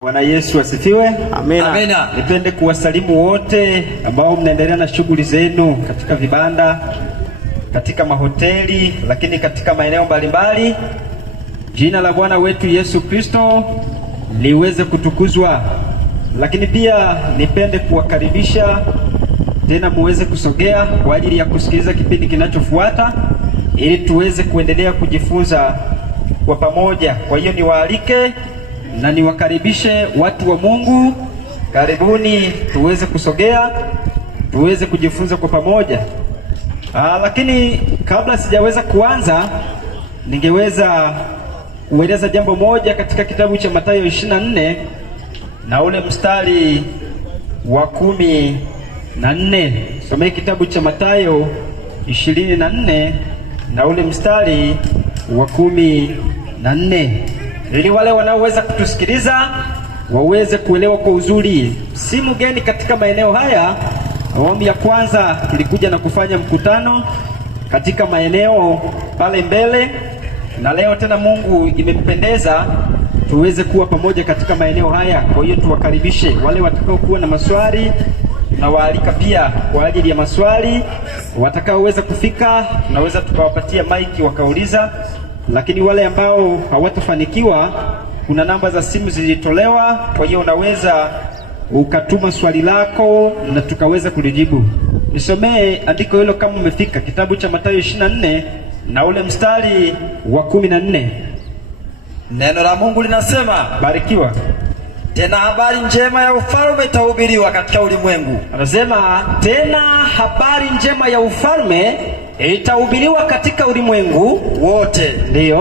Bwana Yesu asifiwe. Amina. Amina. Nipende kuwasalimu wote ambao mnaendelea na shughuli zenu katika vibanda, katika mahoteli, lakini katika maeneo mbalimbali. Jina la Bwana wetu Yesu Kristo liweze kutukuzwa. Lakini pia nipende kuwakaribisha tena muweze kusogea kwa ajili ya kusikiliza kipindi kinachofuata ili tuweze kuendelea kujifunza kwa pamoja. Kwa hiyo niwaalike na niwakaribishe watu wa Mungu, karibuni tuweze kusogea, tuweze kujifunza kwa pamoja. Lakini kabla sijaweza kuanza, ningeweza kueleza jambo moja katika kitabu cha Mathayo 24 na ule mstari wa 14. Someni kitabu cha Mathayo 24 na ule mstari wa 14. Ili wale wanaoweza kutusikiliza waweze kuelewa kwa uzuri. Si mgeni katika maeneo haya. Awamu ya kwanza tulikuja na kufanya mkutano katika maeneo pale mbele, na leo tena Mungu imempendeza tuweze kuwa pamoja katika maeneo haya. Kwa hiyo tuwakaribishe wale watakao kuwa na maswali, na waalika pia kwa ajili ya maswali. Watakaoweza kufika tunaweza tukawapatia maiki wakauliza, lakini wale ambao hawatafanikiwa, kuna namba za simu zilitolewa. Kwa hiyo unaweza ukatuma swali lako na tukaweza kulijibu. Nisomee andiko hilo kama umefika, kitabu cha Mathayo 24 na ule mstari wa 14. Neno la Mungu linasema, barikiwa. Tena habari njema ya ufalme itahubiriwa katika ulimwengu. Anasema tena habari njema ya ufalme itahubiriwa katika ulimwengu wote, ndiyo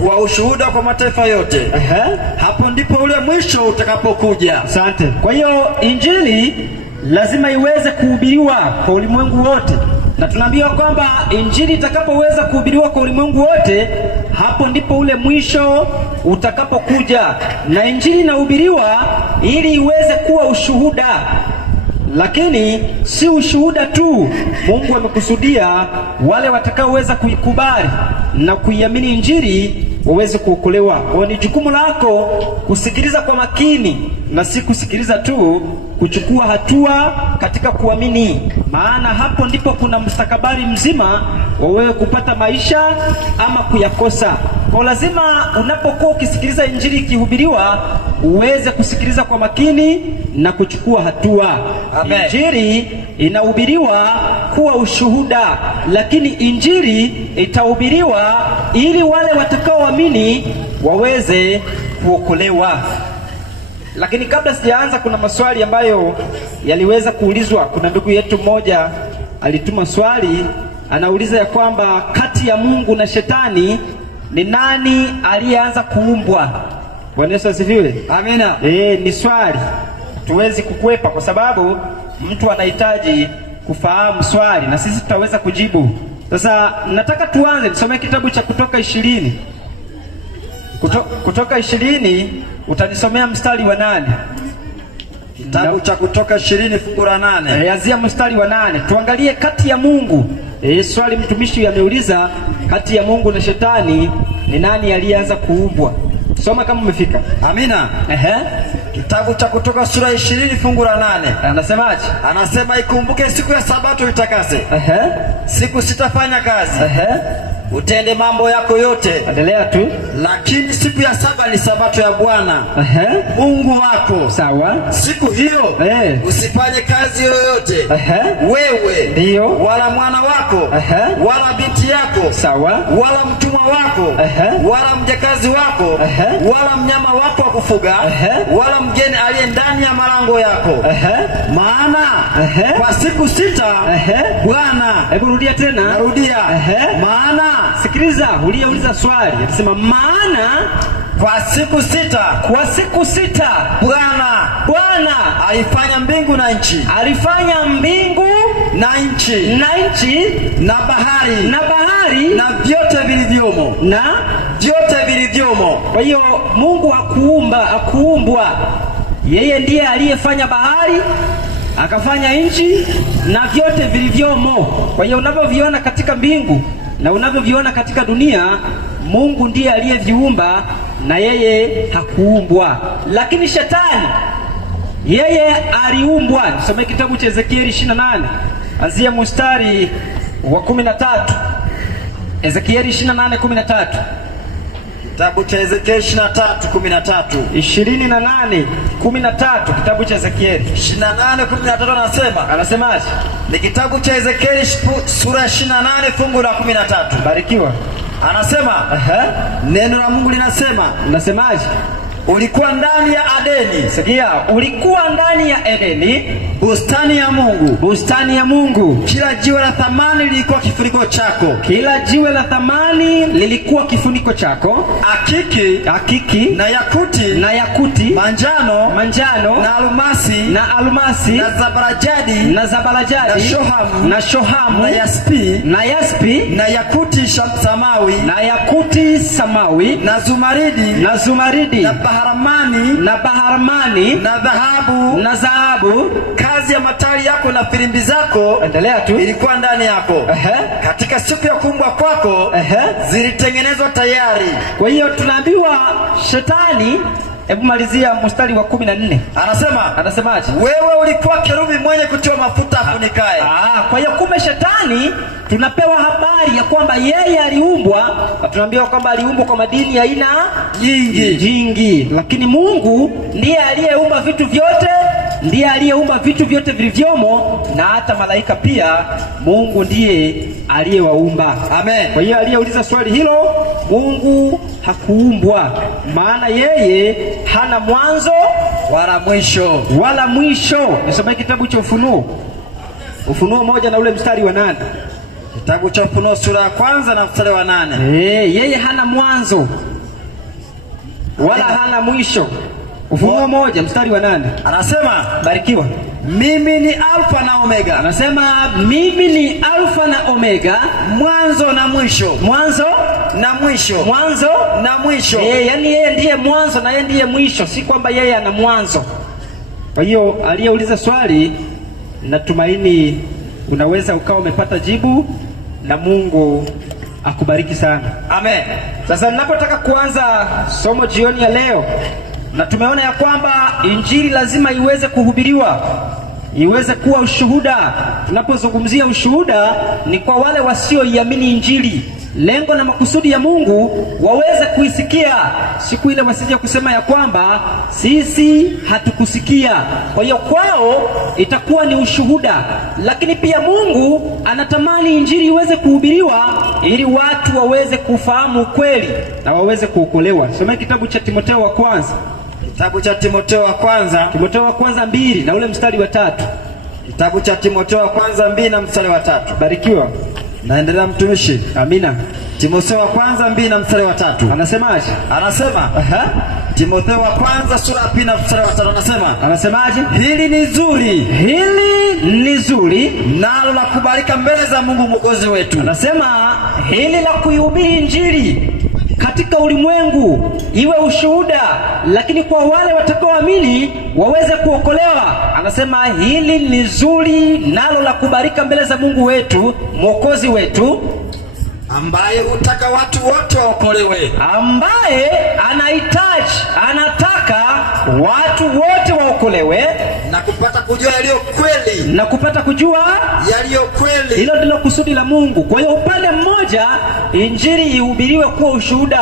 kuwa ushuhuda kwa mataifa yote. Hapo ndipo ule mwisho utakapokuja. Asante. Kwa hiyo injili lazima iweze kuhubiriwa kwa ulimwengu wote, na tunaambiwa kwamba injili itakapoweza kuhubiriwa kwa ulimwengu wote, hapo ndipo ule mwisho utakapokuja. Na injili inahubiriwa ili iweze kuwa ushuhuda, lakini si ushuhuda tu. Mungu amekusudia wale watakaoweza kuikubali na kuiamini injili waweze kuokolewa. Kwa ni jukumu lako kusikiliza kwa makini, na si kusikiliza tu, kuchukua hatua katika kuamini. Maana hapo ndipo kuna mustakabali mzima wa wewe kupata maisha ama kuyakosa. Kwa lazima unapokuwa ukisikiliza injili ikihubiriwa, uweze kusikiliza kwa makini na kuchukua hatua. Amen. Injili inahubiriwa kuwa ushuhuda, lakini injili itahubiriwa ili wale watakaoamini waweze kuokolewa. Lakini kabla sijaanza, kuna maswali ambayo yaliweza kuulizwa. Kuna ndugu yetu mmoja alituma swali, anauliza ya kwamba kati ya Mungu na Shetani ni nani aliyeanza kuumbwa? Bwana Yesu asifiwe. Amina. Ni swali tuwezi kukwepa, kwa sababu mtu anahitaji kufahamu swali na sisi tutaweza kujibu. Sasa nataka tuanze, nisomee kitabu cha Kutoka 20. Kutoka 20 utanisomea mstari wa 8. Kitabu cha Kutoka 20 fungu la 8. Anzia mstari wa 8. Tuangalie kati ya Mungu. Swali mtumishi ameuliza, kati ya Mungu na Shetani ni nani aliyeanza kuumbwa? Soma kama umefika. Amina. Kitabu cha Kutoka sura 20 fungu la 8. Anasemaje? Anasema, ikumbuke siku ya Sabato itakase. Siku sitafanya kazi. Utende mambo yako yote. Endelea tu. Lakini siku ya saba ni Sabato ya Bwana Mungu wako. Sawa. Siku hiyo usifanye kazi yoyote, wewe ndio, wala mwana wako, wala binti yako, sawa, wala mtumwa wako, wala mjakazi wako, wala mnyama wako wa kufuga, wala mgeni aliye ndani ya malango yako. Maana kwa siku sita Bwana. Hebu rudia tena. Narudia. Maana, sikiliza, uliyeuliza swali atasema maana kwa siku sita Bwana alifanya mbingu na nchi. Alifanya mbingu na nchi na bahari na vyote vilivyomo. Kwa hiyo Mungu hakuumbwa. Yeye ndiye aliyefanya bahari, akafanya nchi na vyote vilivyomo. Kwa hiyo unavyoviona katika mbingu na unavyoviona katika dunia, Mungu ndiye aliyeviumba na yeye hakuumbwa. Lakini shetani yeye aliumbwa. Nisome kitabu cha Ezekieli 28 anzia mstari wa 13. Ezekieli 28:13. Kitabu cha Ezekieli 23:13. 28:13 kitabu cha Ezekieli 28:13 anasemaje? Ni kitabu cha Ezekieli sura 28 fungu la 13. Barikiwa. Anasema neno la Mungu linasema, unasemaje? Ulikuwa ndani ya Adeni. Sikia, ulikuwa ndani ya Edeni, bustani ya Mungu. Bustani ya Mungu. Kila jiwe la thamani lilikuwa kifuniko chako. Kila jiwe la thamani lilikuwa kifuniko chako. Akiki na yakuti manjano na almasi na zabarajadi na shohamu na yaspi na yakuti samawi na zumaridi na baharamani na dhahabu. Kazi ya matari yako na filimbi zako, endelea tu, ilikuwa ndani yako. Katika siku ya kuumbwa kwako zilitengenezwa tayari. Kwa hiyo tunaambiwa shetani, hebu malizia mstari wa 14. Anasemaje? Wewe ulikuwa kerubi mwenye kutiwa mafuta afunikae. Kwa hiyo kumbe shetani tunapewa habari ya kwamba yeye aliumbwa, na tunaambiwa kwamba aliumbwa kwa madini ya aina nyingi. Lakini Mungu ndiye aliyeumba vitu vyote, ndiye aliyeumba vitu vyote vilivyomo, na hata malaika pia Mungu ndiye aliyewaumba. Amen. Kwa hiyo aliyeuliza swali hilo, Mungu hakuumbwa, maana yeye hana mwanzo wala mwisho. Nisome kitabu cha Ufunuo 1 na ule mstari wa 8. Kitabu cha Ufunuo sura ya 1 na mstari wa 8. Yeye hana mwanzo wala hana mwisho. Ufunuo 1 mstari wa 8. Anasema, barikiwa, mimi ni Alfa na Omega. Anasema mimi ni Alfa na Omega, mwanzo na mwisho. Yani yeye ndiye mwanzo na yeye ndiye mwisho, si kwamba yeye ana mwanzo. Kwa hiyo aliyeuliza swali, natumaini unaweza ukawa umepata jibu, na Mungu akubariki sana. Amen. Sasa ninapotaka kuanza somo jioni ya leo, na tumeona ya kwamba injili lazima iweze kuhubiriwa, iweze kuwa ushuhuda. Tunapozungumzia ushuhuda, ni kwa wale wasioiamini injili. Lengo na makusudi ya Mungu waweze kuisikia, siku ile wasije kusema ya kwamba sisi hatukusikia. Kwa hiyo kwao itakuwa ni ushuhuda, lakini pia Mungu anatamani injili iweze kuhubiriwa ili watu waweze kufahamu ukweli na waweze kuokolewa. Soma kitabu cha Timotheo wa kwanza. Kitabu cha Timotheo wa kwanza 2 na ule mstari wa 3. Kitabu cha Timotheo wa kwanza 2 na mstari wa 3. Barikiwa. Naendelea mtumishi. Amina. Timotheo wa kwanza 2 na mstari wa 3. Anasemaje? Timotheo wa kwanza sura ya 2 na mstari wa 3 anasemaje? Hili ni zuri nalo la kubalika mbele za Mungu Mwokozi wetu. Anasema hili la kuihubiri injili katika ulimwengu iwe ushuhuda, lakini kwa wale watakaoamini waweze kuokolewa. Anasema hili ni zuri nalo la kubarika mbele za Mungu wetu Mwokozi wetu, ambaye hutaka watu wote waokolewe, ambaye anataka watu wote waokolewe na kupata kujua yaliyo kweli. Hilo ndilo kusudi la Mungu. Kwa hiyo upande mmoja injili ihubiriwe kuwa ushuhuda,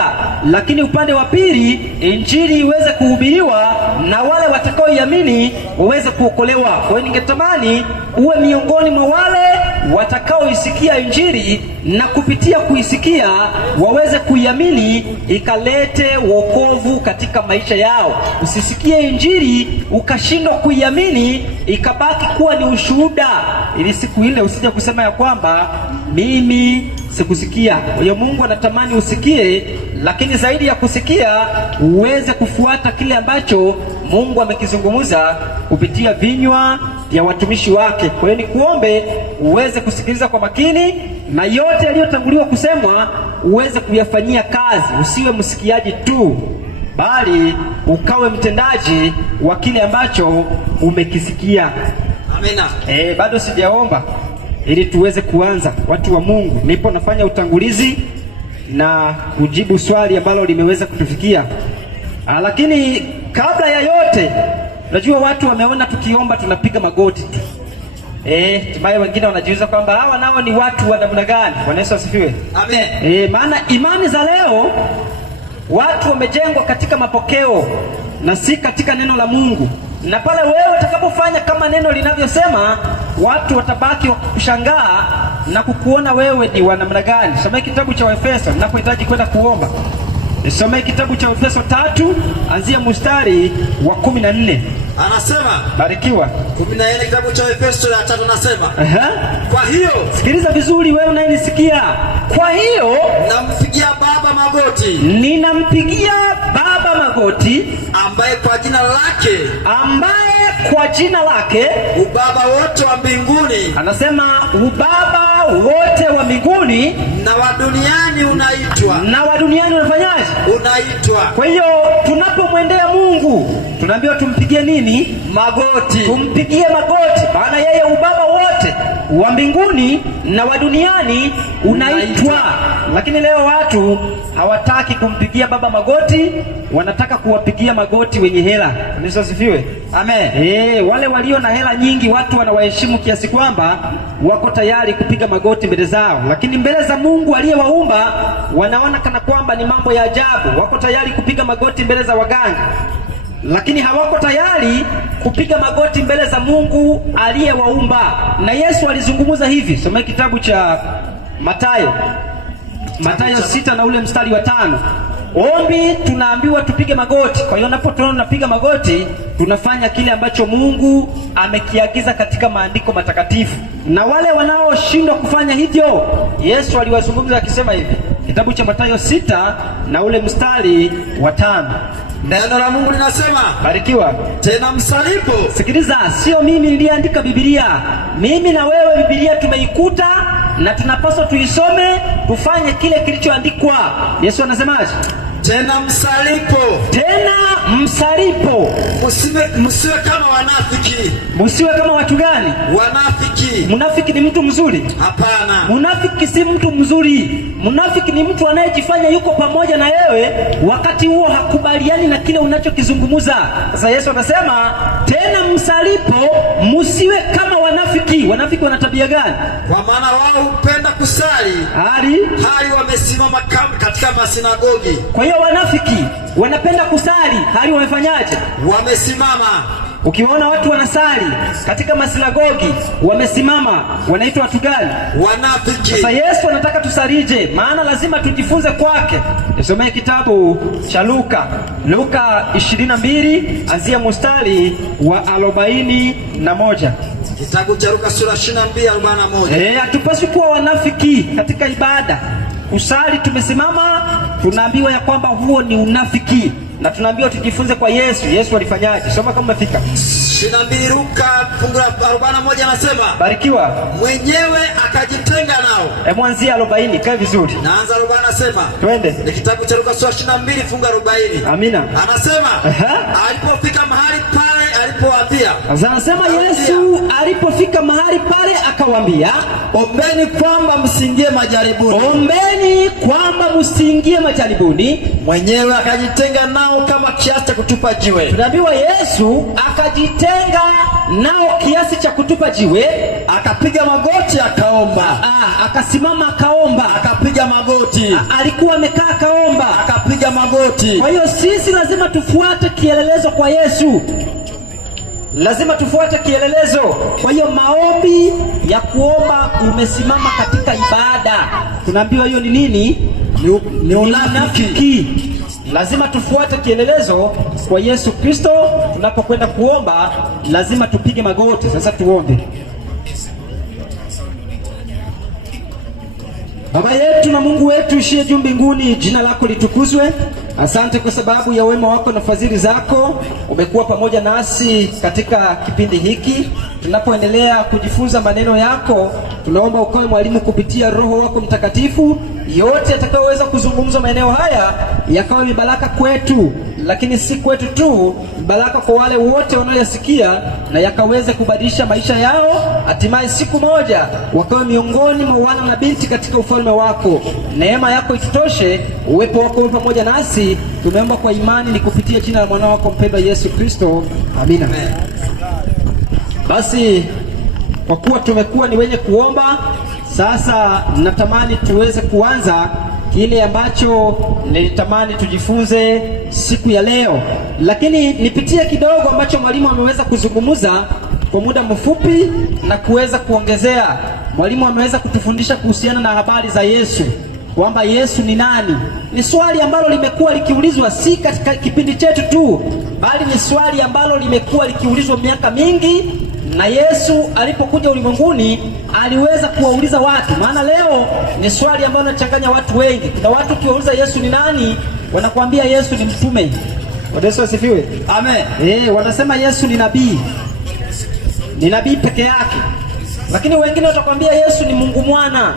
lakini upande wa pili injili iweze kuhubiriwa na wale watakaoiamini waweze kuokolewa. Kwa hiyo ningetamani uwe miongoni mwa wale watakaoisikia injili na kupitia kuisikia waweze kuiamini, ikalete wokovu katika maisha yao. Usisikie injili ukashindwa kuiamini, ikabaki kuwa ni ushuhuda, ili siku ile usije kusema ya kwamba mimi sikusikia. Kwa hiyo Mungu anatamani usikie, lakini zaidi ya kusikia uweze kufuata kile ambacho Mungu amekizungumza kupitia vinywa vya watumishi wake. Kwa hiyo nikuombe uweze kusikiliza kwa makini, na yote yaliyotanguliwa kusemwa uweze kuyafanyia kazi. Usiwe msikiaji tu, bali ukawe mtendaji wa kile ambacho umekisikia. Amina. Bado sijaomba ili tuweze kuanza. Watu wa Mungu, nipo nafanya utangulizi na kujibu swali ambalo limeweza kutufikia. Lakini kabla ya yote, unajua watu wameona tukiomba tunapiga magoti tu. Tumaye wengine wanajiuliza kwamba hawa nao ni watu wa namna gani? Bwana Yesu asifiwe. Amen. Maana imani za leo watu wamejengwa katika mapokeo na si katika neno la Mungu. Na pale wewe utakapofanya kama neno linavyosema, watu watabaki kushangaa na kukuona wewe ni wa namna gani. Somea kitabu cha Waefeso ninapohitaji kwenda kuomba. Nisomee kitabu cha Efeso 3 anzia mstari wa 14. Anasema, barikiwa. 14 kitabu cha Efeso ya 3 anasema, kwa hiyo, sikiliza vizuri wewe unayenisikia. Kwa hiyo nampigia Baba magoti. Ninampigia Baba magoti, ambaye kwa jina lake ubaba wote wa mbinguni. Anasema ubaba wote wa mbinguni na wa duniani unaitwa. Na wa duniani unafanyaje? Unaitwa. Kwa hiyo tunapomwendea Mungu tunaambiwa tumpigie nini? Magoti. Tumpigie magoti, maana yeye ubaba wote wa mbinguni na wa duniani unaitwa. Lakini leo watu hawataki kumpigia Baba magoti, wanataka kuwapigia magoti wenye hela. Nisosifiwe. Amen. Wale walio na hela nyingi watu wanawaheshimu kiasi kwamba wako tayari kupiga magoti mbele zao, lakini mbele za Mungu aliyewaumba wanaona kana kwamba ni mambo ya ajabu. Wako tayari kupiga magoti mbele za waganga, lakini hawako tayari kupiga magoti mbele za Mungu aliyewaumba. Na Yesu alizungumza hivi. Soma kitabu cha Mathayo 6 na ule mstari wa 5. Ombi tunaambiwa tupige magoti. Kwa hiyo tunapotuona tunapiga magoti, tunafanya kile ambacho Mungu amekiagiza katika maandiko matakatifu. Na wale wanaoshindwa kufanya hivyo, Yesu aliwazungumza akisema hivi. Kitabu cha Mathayo 6 na ule mstari wa 5. Neno la Mungu linasema, barikiwa. Tena msalipo. Sikiliza, sio mimi niliandika Biblia. Mimi na wewe Biblia tumeikuta na tunapaswa tuisome, tufanye kile kilichoandikwa. Yesu anasemaje? Tena msalipo. Msiwe kama wanafiki. Msiwe kama watu gani? Wanafiki. Munafiki ni mtu mzuri? Hapana. Munafiki si mtu mzuri. Munafiki ni mtu anayejifanya yuko pamoja na wewe, wakati huo hakubaliani na kile unachokizungumza. Sasa Yesu anasema, tena msalipo, msiwe kama wanafiki. Wanafiki wana tabia gani? Kwa maana wao hupenda kusali hali wamesimama katika masinagogi. Kwa hiyo wanafiki wanapenda kusali hali wamefanyaje? Wamesimama. Ukiwaona watu wanasali katika masinagogi wamesimama, wanaitwa watu gani? Wanafiki. Sasa Yesu anataka tusalije, maana lazima tujifunze kwake. Nisomee kitabu cha Luka 22 anzia mstari wa 41. Kitabu cha Luka sura 22:41. Hatupaswi kuwa wanafiki katika ibada. Kusali tumesimama, tunaambiwa ya kwamba huo ni unafiki, na tunaambiwa tujifunze kwa Yesu. Yesu alifanyaje? Soma kama umefika. 22 Luka 41 anasema, barikiwa. Mwenyewe akajitenga nao. Mwanzia 40, kae vizuri. Naanza 40 anasema. Twende. Ni kitabu cha Luka sura 22:40. Amina. Anasema, alipofika mahali pale alipowaambia. Anasema Yesu alipofika mahali pale akawaambia, ombeni kwamba msiingie majaribuni. Ombeni kwamba msiingie majaribuni. Mwenyewe akajitenga nao kama kiasi cha kutupa jiwe. Tunaambiwa Yesu akajitenga nao kiasi cha kutupa jiwe, akapiga magoti akaomba. Akasimama akaomba, akapiga magoti. Alikuwa amekaa akaomba, akapiga magoti. Kwa hiyo sisi lazima tufuate kielelezo kwa Yesu. Lazima tufuate kielelezo. Kwa hiyo maombi ya kuomba umesimama katika ibada, tunaambiwa hiyo ni nini? Ni unafiki. Lazima tufuate kielelezo kwa Yesu Kristo. Tunapokwenda kuomba lazima tupige magoti. Sasa tuombe. Baba yetu na Mungu wetu ushie juu mbinguni, jina lako litukuzwe. Asante kwa sababu ya wema wako na fadhili zako. Umekuwa pamoja nasi katika kipindi hiki tunapoendelea kujifunza maneno yako. Tunaomba ukawe mwalimu kupitia Roho wako Mtakatifu. Yote yatakayoweza kuzungumza maeneo haya yakawa ni baraka kwetu, lakini si kwetu tu, baraka kwa wale wote wanaoyasikia, na yakaweze kubadilisha maisha yao, hatimaye siku moja wakawe miongoni mwa wana na binti katika ufalme wako. Neema yako itutoshe, uwepo wako uwe pamoja nasi. hizi tumeomba kwa imani, ni kupitia jina la mwana wako mpendwa Yesu Kristo. Amina. Basi kwa kuwa tumekuwa ni wenye kuomba, sasa natamani tuweze kuanza kile ambacho nilitamani tujifunze siku ya leo, lakini nipitie kidogo ambacho mwalimu ameweza kuzungumza kwa muda mfupi na kuweza kuongezea. Mwalimu ameweza kutufundisha kuhusiana na habari za Yesu, kwamba Yesu ni nani. Ni swali ambalo limekuwa likiulizwa si katika kipindi chetu tu, bali ni swali ambalo limekuwa likiulizwa miaka mingi, na Yesu alipokuja ulimwenguni aliweza kuwauliza watu. Maana leo ni swali ambalo linachanganya watu wengi. Kuna watu ukiwauliza Yesu ni nani, wanakuambia Yesu ni mtume. Yesu asifiwe. Amen. Wanasema Yesu ni nabii. Ni nabii peke yake. Lakini wengine watakwambia Yesu ni Mungu Mwana.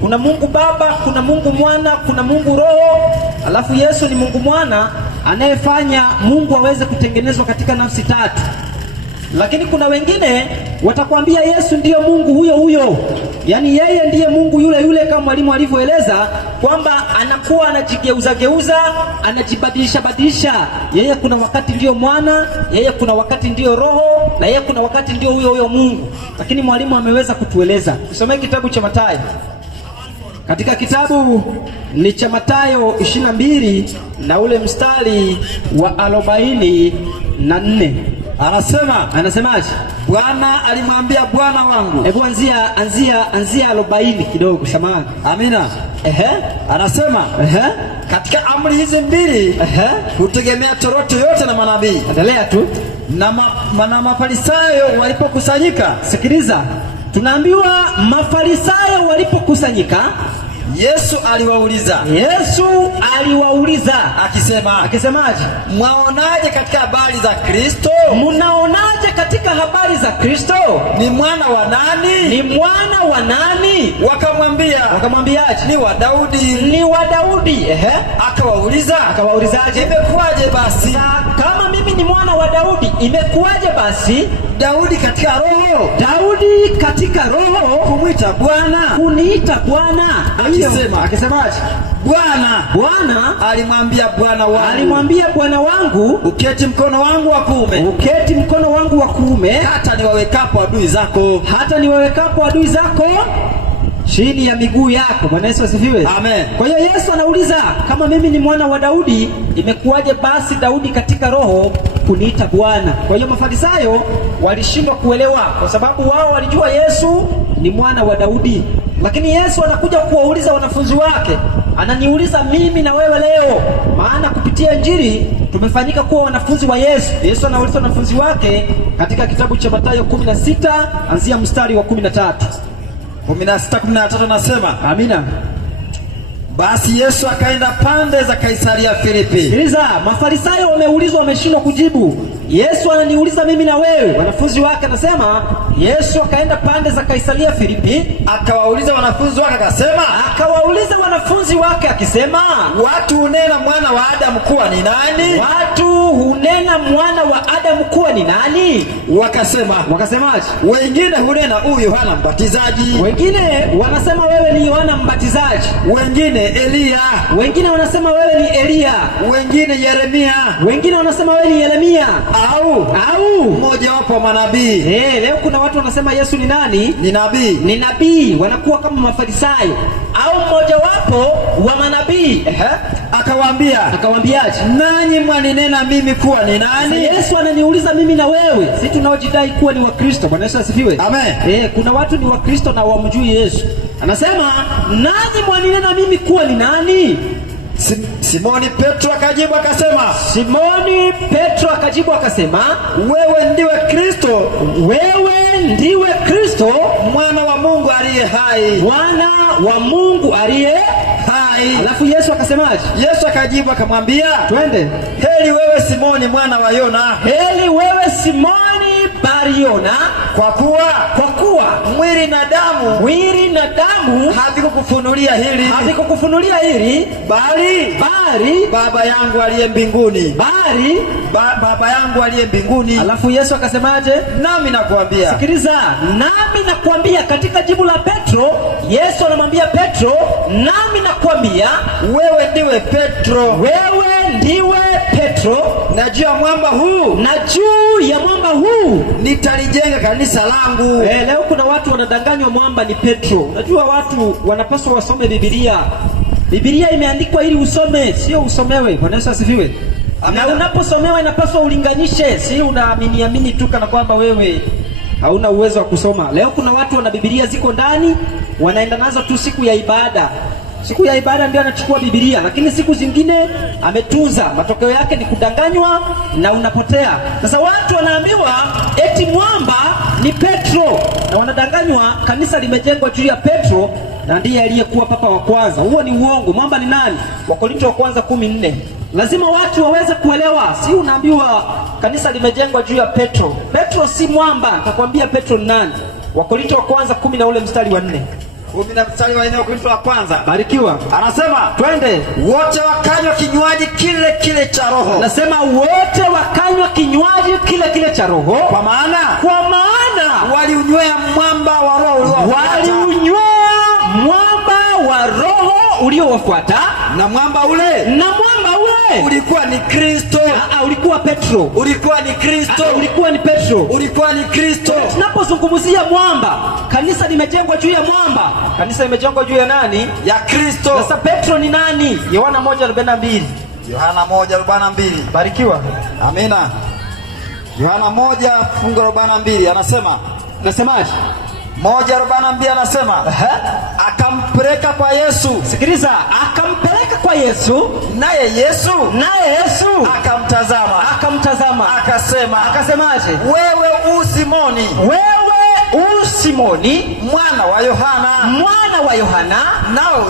Kuna Mungu Baba, kuna Mungu Mwana, kuna Mungu Roho. Alafu Yesu ni Mungu Mwana anayefanya Mungu aweze kutengenezwa katika nafsi tatu. Lakini kuna wengine watakwambia Yesu ndiyo Mungu huyo huyo. Yaani yeye ndiye Mungu yule yule, kama mwalimu alivyoeleza kwamba anakuwa anajigeuza, anajibadilisha. Yeye kuna wakati ndiyo Mwana, yeye kuna wakati ndiyo Roho, na yeye kuna wakati ndiyo huyo huyo Mungu. Lakini mwalimu ameweza kutueleza. Tusomee kitabu cha Mathayo. Katika kitabu ni cha Mathayo 22 na ule mstari wa 44. Anasemaje? Bwana alimwambia Bwana wangu. Hebu anzia 40 kidogo, samahani. Amina. Anasema katika amri hizi mbili hutegemea Torati yote na manabii. Endelea tu. Na Mafarisayo walipokusanyika. Sikiliza. Tunaambiwa Mafarisayo walipokusanyika, Yesu aliwauliza akisemaje? Mwaonaje katika habari za Kristo? Mnaonaje katika habari za Kristo? Ni mwana wa nani? Ni mwana wa nani? Wakamwambiaje? Ni wa Daudi. Akawaulizaje? Imekuwaje basi? Kama mimi ni mwana wa Daudi, imekuwaje basi? Daudi katika roho kuniita Bwana. Akisemaje? Bwana alimwambia Bwana wangu, uketi mkono wangu wa kuume, hata niwawekapo adui zako chini ya miguu yako. Bwana Yesu asifiwe. Amen. Kwa hiyo Yesu anauliza, kama mimi ni mwana wa Daudi, imekuwaje basi Daudi katika roho kuniita Bwana? Kwa hiyo Mafarisayo walishindwa kuelewa, kwa sababu wao walijua Yesu ni mwana wa Daudi. Lakini Yesu anakuja kuwauliza wanafunzi wake, ananiuliza mimi na wewe leo, maana kupitia Injili tumefanyika kuwa wanafunzi wa Yesu. Yesu anauliza wanafunzi wake katika kitabu cha Mathayo 16 anzia mstari wa 13. 16:13 nasema, amina. Basi Yesu akaenda pande za Kaisaria Filipi. Sikiliza, Mafarisayo wameulizwa, wameshindwa kujibu. Yesu ananiuliza mimi na wewe. Wanafunzi wake anasema Yesu akaenda pande za Kaisaria Filipi, akawauliza wanafunzi wake akisema, watu hunena mwana wa Adamu kuwa ni nani? Wakasemaje? Wengine hunena huyu Yohana Mbatizaji. Wengine wanasema wewe ni Yohana Mbatizaji. Wengine Eliya. Wengine wanasema wewe ni Eliya. Wengine Yeremia. Wengine wanasema wewe ni Yeremia au mmoja wapo wa manabii. Leo kuna watu wanasema Yesu ni nani? Ni nabii. Wanakuwa kama Mafarisayo au mmoja wapo wa manabii. Akawaambiaje? Nanyi mwaninena mimi kuwa ni nani? Yesu ananiuliza mimi na wewe, sisi tunaojidai kuwa ni Wakristo. Bwana Yesu asifiwe. Amen. Kuna watu ni Wakristo na hawamjui Yesu. Anasema nanyi mwaninena mimi kuwa ni nani? Simoni Petro akajibu akasema, wewe ndiwe Kristo, mwana wa Mungu aliye hai. Alafu Yesu akasemaje? Yesu akajibu akamwambia, twende. Heri wewe Simoni mwana wa Yona. Heri wewe Simoni aliona, kwa kuwa mwili na damu havikukufunulia hili, bali Baba yangu aliye mbinguni. Alafu Yesu akasemaje? Nami nakuambia. Sikiliza, nami nakuambia. Katika jibu la Petro, Yesu anamwambia Petro, nami nakuambia, wewe ndiwe Petro, na juu ya mwamba huu nitalijenga kanisa langu. Leo kuna watu wanadanganywa mwamba ni Petro. Unajua watu wanapaswa wasome Biblia. Biblia imeandikwa ili usome, sio usomewe. Bwana Yesu asifiwe. Na unaposomewa inapaswa ulinganishe, si unaamini tu kana kwamba wewe hauna uwezo wa kusoma. Leo kuna watu wana Biblia ziko ndani, wanaenda nazo tu siku ya ibada. Siku ya ibada ndio anachukua Biblia, lakini siku zingine ametunza. Matokeo yake ni kudanganywa na unapotea. Sasa watu wanaambiwa eti mwamba ni Petro, na wanadanganywa kanisa limejengwa juu ya Petro na ndiye aliyekuwa papa wa kwanza. Huo ni uongo. Mwamba ni nani? Wakorintho wa kwanza 14. Lazima watu waweze kuelewa. Si unaambiwa kanisa limejengwa juu ya Petro. Petro si mwamba. Nitakwambia Petro ni nani. Wakorintho wa kwanza 10 na ule mstari wa 4. 10 na mstari wa 4 Wakorintho wa kwanza. Barikiwa. Anasema, twende. Wote wakanywa kinywaji kile cha roho. Anasema wote wakanywa kinywaji kile cha roho. Kwa maana waliunywea mwamba wa roho uliowafuata. Na mwamba ule ulikuwa ni Kristo. Ulikuwa Petro. Ulikuwa ni Kristo. Ulikuwa ni Petro. Ulikuwa ni Kristo. Tunapozungumzia mwamba, kanisa limejengwa juu ya mwamba. Kanisa limejengwa juu ya nani? Ya Kristo. Sasa Petro ni nani? Yohana 1:42. Yohana 1:42. Barikiwa. Amina. Yohana 1:42 anasemaje? 1:42 anasema, akampeleka kwa Yesu. Sikiliza, akampeleka kwa Yesu, naye Yesu akamtazama, akasemaje? Wewe Simoni, mwana wa Yohana, nawe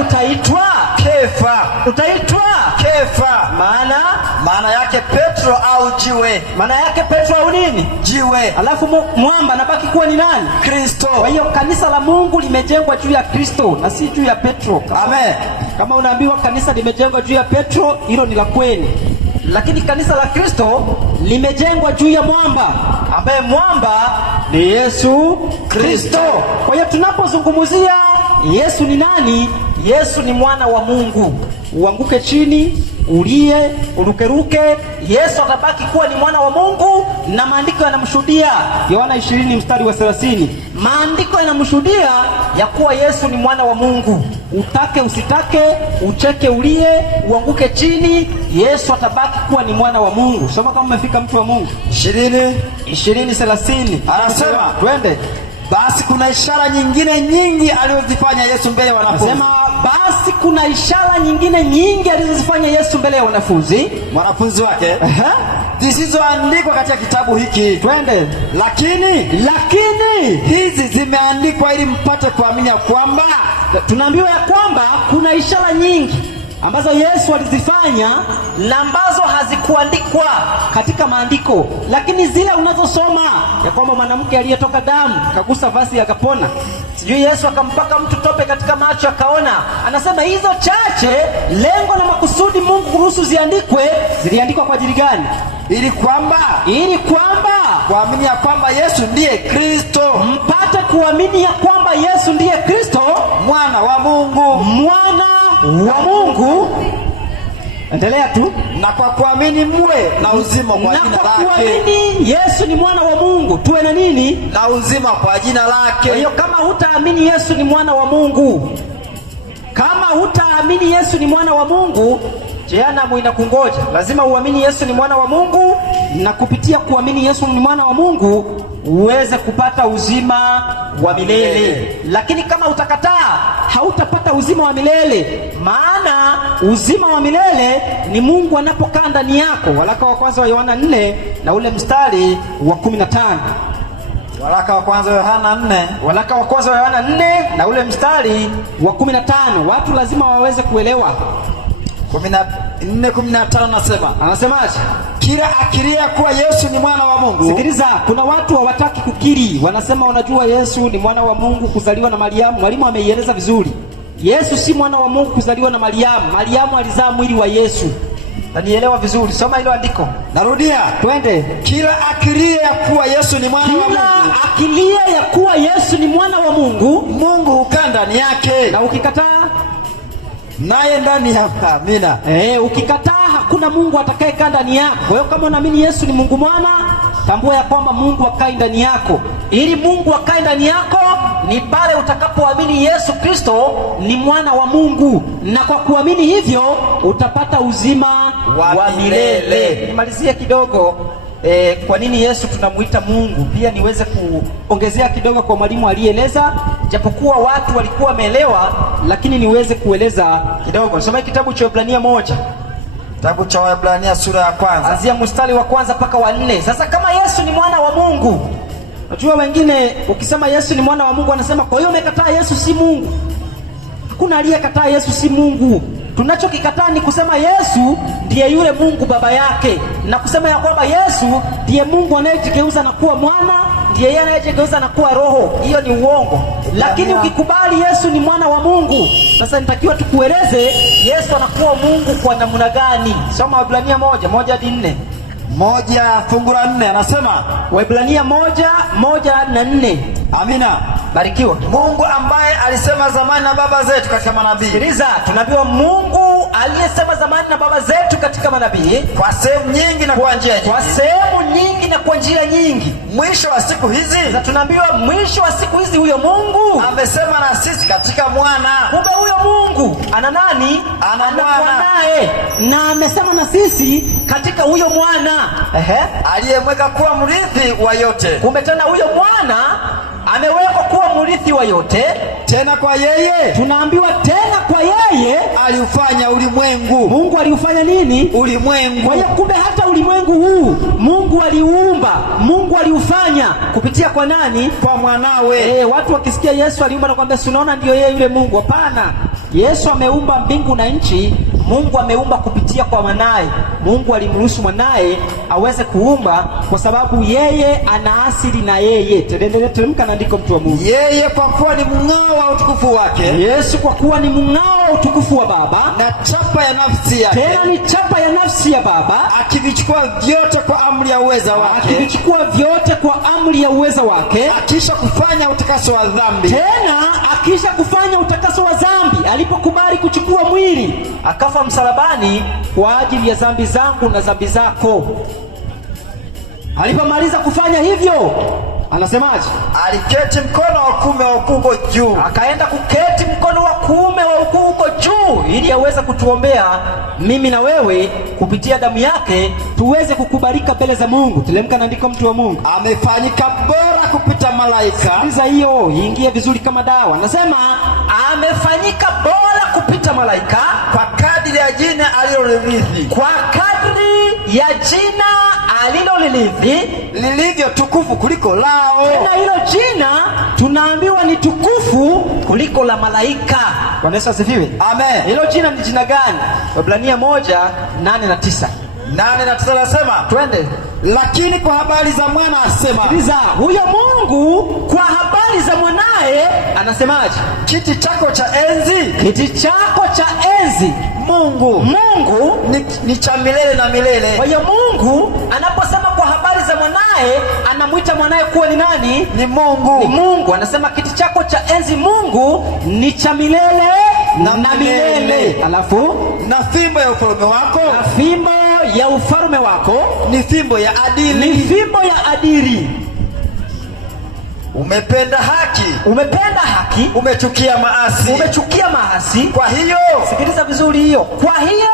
utaitwa Kefa. Maana yake Petro au jiwe. Maana yake Petro au nini? Jiwe. Alafu mwamba nabaki kuwa ni nani? Kristo. Kwa hiyo kanisa la Mungu limejengwa juu ya Kristo na si juu ya Petro. Amen. Kama unaambiwa kanisa limejengwa juu ya Petro, hilo ni la kweli. Lakini kanisa la Kristo limejengwa juu ya mwamba, ambaye mwamba ni Yesu Kristo. Kwa hiyo tunapozungumzia Yesu ni nani? Yesu ni mwana wa Mungu. Uanguke chini, ulie, urukeruke, Yesu atabaki kuwa ni mwana wa Mungu, na maandiko yanamshuhudia. Yohana 20 mstari wa 30. Maandiko yanamshuhudia ya kuwa Yesu ni mwana wa Mungu. Utake usitake, ucheke ulie, uanguke chini, Yesu atabaki kuwa ni mwana wa Mungu. Soma kama umefika mtu wa Mungu. 20:30. Anasema, twende. Basi kuna ishara nyingine nyingi alizozifanya Yesu mbele ya wanafunzi. Anasema basi kuna ishara nyingine nyingi alizozifanya Yesu mbele ya wanafunzi wake. Zisizoandikwa katika kitabu hiki. Twende. Lakini hizi zimeandikwa ili mpate kuamini ya kwamba. Tunaambiwa ya kwamba kuna ishara nyingi ambazo Yesu alizifanya na ambazo hazikuandikwa katika maandiko, lakini zile unazosoma ya kwamba mwanamke aliyetoka damu kagusa vazi akapona, sijui Yesu akampaka mtu tope katika macho akaona. Anasema hizo chache, lengo na makusudi Mungu kuruhusu ziandikwe, ziliandikwa kwa ajili gani? Ili kwamba kuamini ya kwamba Yesu ndiye Kristo. Mpate kuamini ya kwamba Yesu ndiye Kristo, mwana wa Mungu. Endelea tu. Na kwa kuamini muwe na uzima kwa jina lake. Na kwa kuamini Yesu ni mwana wa Mungu, tuwe na nini? Na uzima kwa jina lake. Kwa hiyo kama hutaamini Yesu ni mwana wa Mungu, jehanamu inakungoja. Lazima uamini Yesu ni mwana wa Mungu, na kupitia kuamini Yesu ni mwana wa Mungu uweze kupata uzima wa milele. Lakini kama utakataa, hautapata uzima wa milele, maana uzima wa milele ni Mungu anapokaa ndani yako. Waraka wa kwanza wa Yohana 4 na ule mstari wa 15. Waraka wa kwanza wa Yohana 4 na ule mstari wa 15. Watu lazima waweze kuelewa. 14:15 nasema. Anasemaje? Kila akiria kuwa Yesu ni mwana wa Mungu. Sikiliza, kuna watu hawataki kukiri. Wanasema wanajua Yesu ni mwana wa Mungu kuzaliwa na Mariamu. Mwalimu ameieleza vizuri. Yesu si mwana wa Mungu kuzaliwa na Mariamu. Mariamu alizaa mwili wa Yesu. Nanielewa vizuri. Soma hilo andiko. Narudia. Twende. Kila akiria kuwa Yesu ni mwana wa Mungu. Kila akilia ya kuwa Yesu ni mwana wa Mungu, Mungu hukaa ndani yake. Na ukikataa, naye ndani yako. Amina. Ukikataa hakuna Mungu atakayekaa ndani yako. Kwa hiyo kama unaamini Yesu ni Mungu mwana, tambua ya kwamba Mungu akae ndani yako. Ili Mungu akae ndani yako ni pale utakapoamini Yesu Kristo ni mwana wa Mungu, na kwa kuamini hivyo utapata uzima wa milele. Nimalizie kidogo kwa nini Yesu tunamuita Mungu, pia niweze kuongezea kidogo kwa mwalimu alieleza, japokuwa watu walikuwa wameelewa, lakini niweze kueleza kidogo. Nisome kitabu cha Waebrania 1. Kitabu cha Waebrania sura ya 1. Anzia mstari wa 1 mpaka wa 4. Sasa kama Yesu ni mwana wa Mungu, unajua wengine ukisema Yesu ni mwana wa Mungu wanasema kwa hiyo umekataa Yesu si Mungu. Hakuna aliyekataa Yesu si Mungu. Tunachokikataa ni kusema Yesu ndiye yule Mungu baba yake, na kusema ya kwamba Yesu ndiye Mungu anayejigeuza na kuwa mwana, ndiye yeye anayejigeuza na kuwa roho. Hiyo ni uongo. Lakini ukikubali Yesu ni mwana wa Mungu, sasa nitakiwa tukueleze Yesu anakuwa Mungu kwa namna gani. Soma Waebrania 1:1-4. 1:4 anasema. Waebrania 1:1-4. Amina. Barikiwa. Mungu ambaye alisema zamani na baba zetu katika manabii. Sikiliza, tunaambiwa Mungu aliyesema zamani na baba zetu katika manabii, kwa sehemu nyingi na kwa njia nyingi. Kwa sehemu nyingi na kwa njia nyingi. Mwisho wa siku hizi, na tunaambiwa mwisho wa siku hizi huyo Mungu amesema na sisi katika mwana. Kumbe huyo Mungu ana nani? Ana mwanae, na amesema na sisi katika huyo mwana aliyemweka kuwa mrithi wa yote. Kumbe tena huyo mwana amewekwa kuwa mrithi wa yote. Tena kwa yeye, tunaambiwa tena kwa yeye aliufanya ulimwengu. Mungu aliufanya nini? Ulimwengu. Kwa hiyo kumbe hata ulimwengu huu Mungu aliuumba, Mungu aliufanya kupitia kwa nani? Kwa mwanawe. Watu wakisikia Yesu aliumba na kwambia unaona ndio yeye yule Mungu. Hapana. Yesu ameumba mbingu na nchi. Mungu ameumba kupitia kwa mwanae. Mungu alimruhusu mwanae aweze kuumba kwa sababu yeye ana asili na yeye. Teremka na andiko, mtu wa Mungu. Yeye kwa kuwa ni mng'ao wa utukufu wake. Yesu kwa kuwa ni mng'ao wa utukufu wa Baba na chapa ya nafsi yake. Tena ni chapa ya nafsi ya Baba, akivichukua vyote kwa amri ya uweza wake. Akivichukua vyote kwa amri ya uweza wake. Akisha kufanya utakaso wa dhambi. Tena akisha kufanya utakaso wa dhambi, alipokubali kuchukua mwili akafa msalabani kwa ajili ya dhambi zangu na dhambi zako. Alipomaliza kufanya hivyo, anasemaje? Aliketi mkono wa kuume wa ukuu juu. Akaenda kuketi mkono wa kuume wa ukuu juu, ili aweze kutuombea mimi na wewe kupitia damu yake tuweze kukubalika mbele za Mungu. Teremka na andiko, mtu wa Mungu. Amefanyika bora kupita malaika. Sikiliza hiyo, iingie vizuri kama dawa. Anasema amefanyika bora kupita malaika kwa kadri ya jina alilolirithi. Kwa kadri ya jina alilolirithi lilivyo tukufu kuliko lao. Tena hilo jina tunaambiwa ni tukufu kuliko la malaika. Bwana Yesu asifiwe. Amen. Hilo jina ni jina gani? Waebrania 1:8-9. 8-9 nasema, twende. Lakini kwa habari za mwana asema. Sikiliza, huyo Mungu kwa habari za mwanae anasemaje? Kiti chako cha enzi. Kiti chako cha enzi. Mungu ni cha milele na milele. Kwa hiyo Mungu anaposema kwa habari za mwanae, anamwita mwanae kuwa ni nani? Ni Mungu. Ni Mungu. Anasema kiti chako cha enzi Mungu ni cha milele na milele. Alafu na fimbo ya ufalme wako. Na fimbo ya ufalme wako ni fimbo ya adili. Ni fimbo ya adili. Umependa haki. Umependa haki. Umechukia maasi. Umechukia maasi. Kwa hiyo, sikiliza vizuri hiyo. Kwa hiyo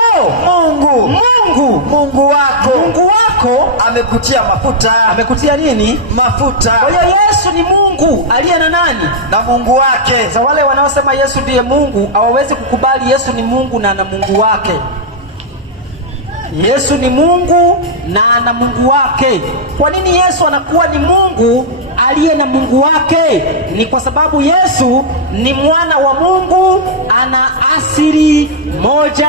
Mungu wako amekutia mafuta. Amekutia nini? Mafuta. Kwa hiyo Yesu ni Mungu aliye na nani? Na Mungu wake. Sasa wale wanaosema Yesu ndiye Mungu hawawezi kukubali Yesu ni Mungu na ana Mungu wake. Yesu ni Mungu na ana Mungu wake. Kwa nini Yesu anakuwa ni Mungu aliye na Mungu wake. Ni kwa sababu Yesu ni mwana wa Mungu, ana asili moja